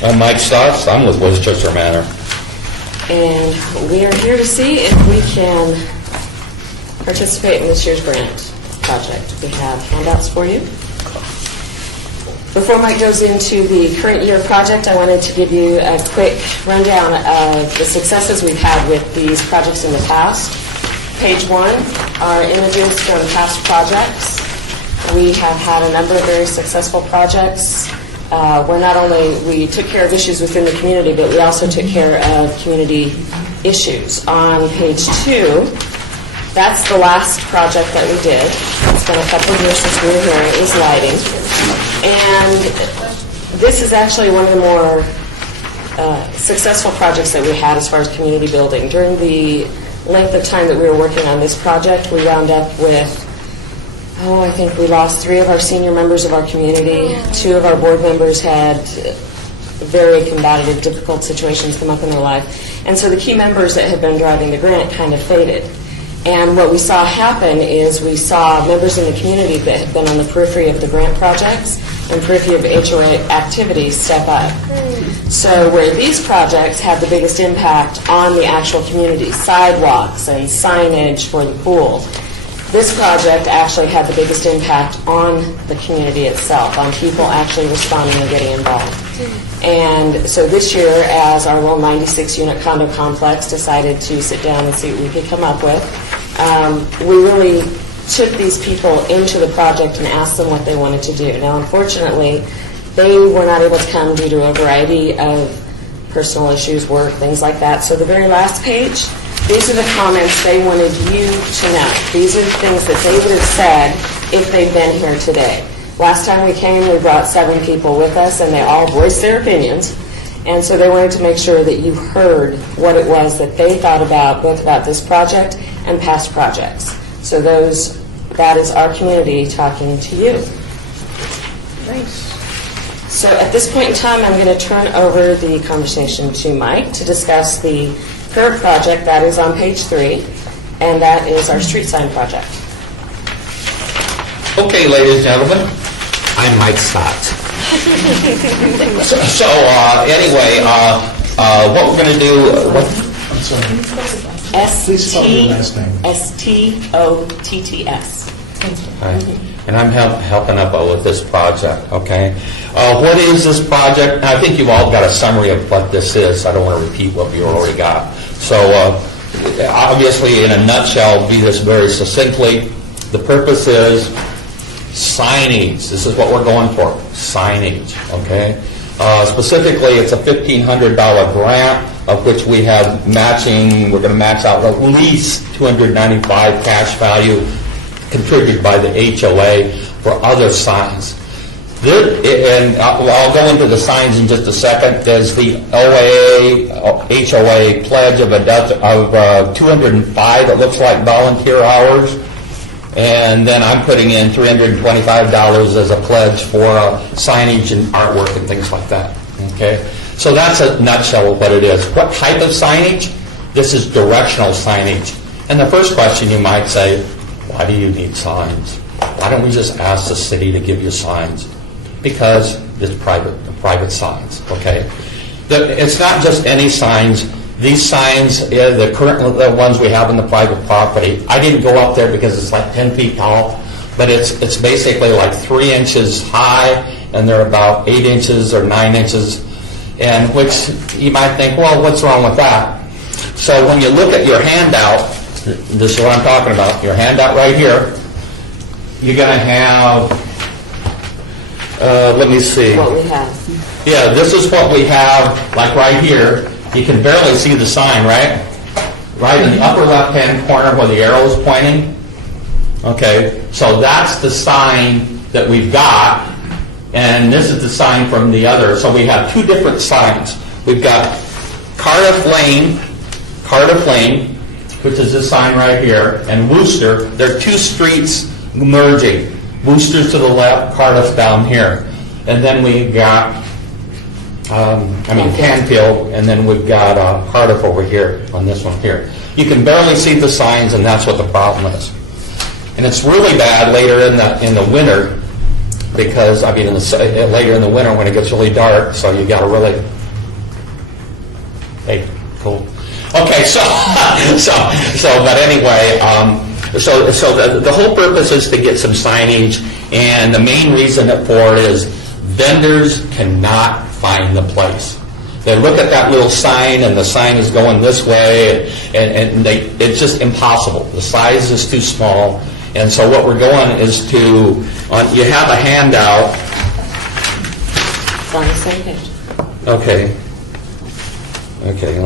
I'm Mike Stotts. I'm with Westchester Manor. And we are here to see if we can participate in this year's grant project. We have handouts for you. Before Mike goes into the current year project, I wanted to give you a quick rundown of the successes we've had with these projects in the past. Page 1 are images from past projects. We have had a number of very successful projects where not only we took care of issues within the community, but we also took care of community issues. On page 2, that's the last project that we did. It's been a couple of years since we were here. It was lighting. And this is actually one of the more successful projects that we had as far as community building. During the length of time that we were working on this project, we wound up with I think we lost 3 of our senior members of our community. 2 of our board members had very combative, difficult situations come up in their life. And so the key members that had been driving the grant kind of faded. And what we saw happen is we saw members in the community that had been on the periphery of the grant projects and periphery of HOA activities step up. So where these projects had the biggest impact on the actual community, sidewalks and signage for the pool, this project actually had the biggest impact on the community itself, on people actually responding and getting involved. And so this year, as our little 96-unit condo complex decided to sit down and see what we could come up with, we really took these people into the project and asked them what they wanted to do. Now, unfortunately, they were not able to come due to a variety of personal issues, work, things like that. So the very last page, these are the comments they wanted you to know. These are the things that they would have said if they'd been here today. Last time we came, we brought 7 people with us, and they all voiced their opinions. And so they wanted to make sure that you heard what it was that they thought about, both about this project and past projects. So that is our community talking to you. Nice. So at this point in time, I'm going to turn over the conversation to Mike to discuss the current project that is on page 3, and that is our street sign project. Okay, ladies and gentlemen, I'm Mike Stott. Anyway, what we're going to do... I'm sorry. Please spell your last name. S-T-O-T-T-S. And I'm helping up with this project, okay? What is this project? I think you've all got a summary of what this is. I don't want to repeat what you already got. So obviously, in a nutshell, be this very succinctly, the purpose is signage. This is what we're going for, signage, okay? Specifically, it's a $1,500 grant, of which we have matching. We're going to max out at least $295 cash value contributed by the HOA for other signs. And I'll go into the signs in just a second. There's the HOA pledge of 205, it looks like, volunteer hours. And then I'm putting in $325 as a pledge for signage and artwork and things like that. Okay? So that's a nutshell of what it is. What type of signage? This is directional signage. And the first question you might say, why do you need signs? Why don't we just ask the city to give you signs? Because it's private signs, okay? It's not just any signs. These signs, the current ones we have in the private property, I didn't go up there because it's like 10 feet tall, but it's basically like 3 inches high, and they're about 8 inches or 9 inches, and which you might think, well, what's wrong with that? So when you look at your handout, this is what I'm talking about, your handout right here, you're going to have, let me see. What we have. Yeah, this is what we have, like right here. You can barely see the sign, right? Right in the upper left-hand corner where the arrow is pointing. Okay, so that's the sign that we've got, and this is the sign from the other. So we have 2 different signs. We've got Cardiff Lane, which is this sign right here, and Worcester. They're 2 streets merging. Worcester's to the left, Cardiff down here. And then we've got, Canfield, and then we've got Cardiff over here on this one here. You can barely see the signs, and that's what the problem is. And it's really bad later in the winter, because later in the winter when it gets really dark, so you got to really. Hey, cool. Okay, but anyway, so the whole purpose is to get some signage, and the main reason for it is vendors cannot find the place. They look at that little sign, and the sign is going this way, and it's just impossible. The size is too small, and so what we're going is to, you have a handout. It's on the same page. Okay.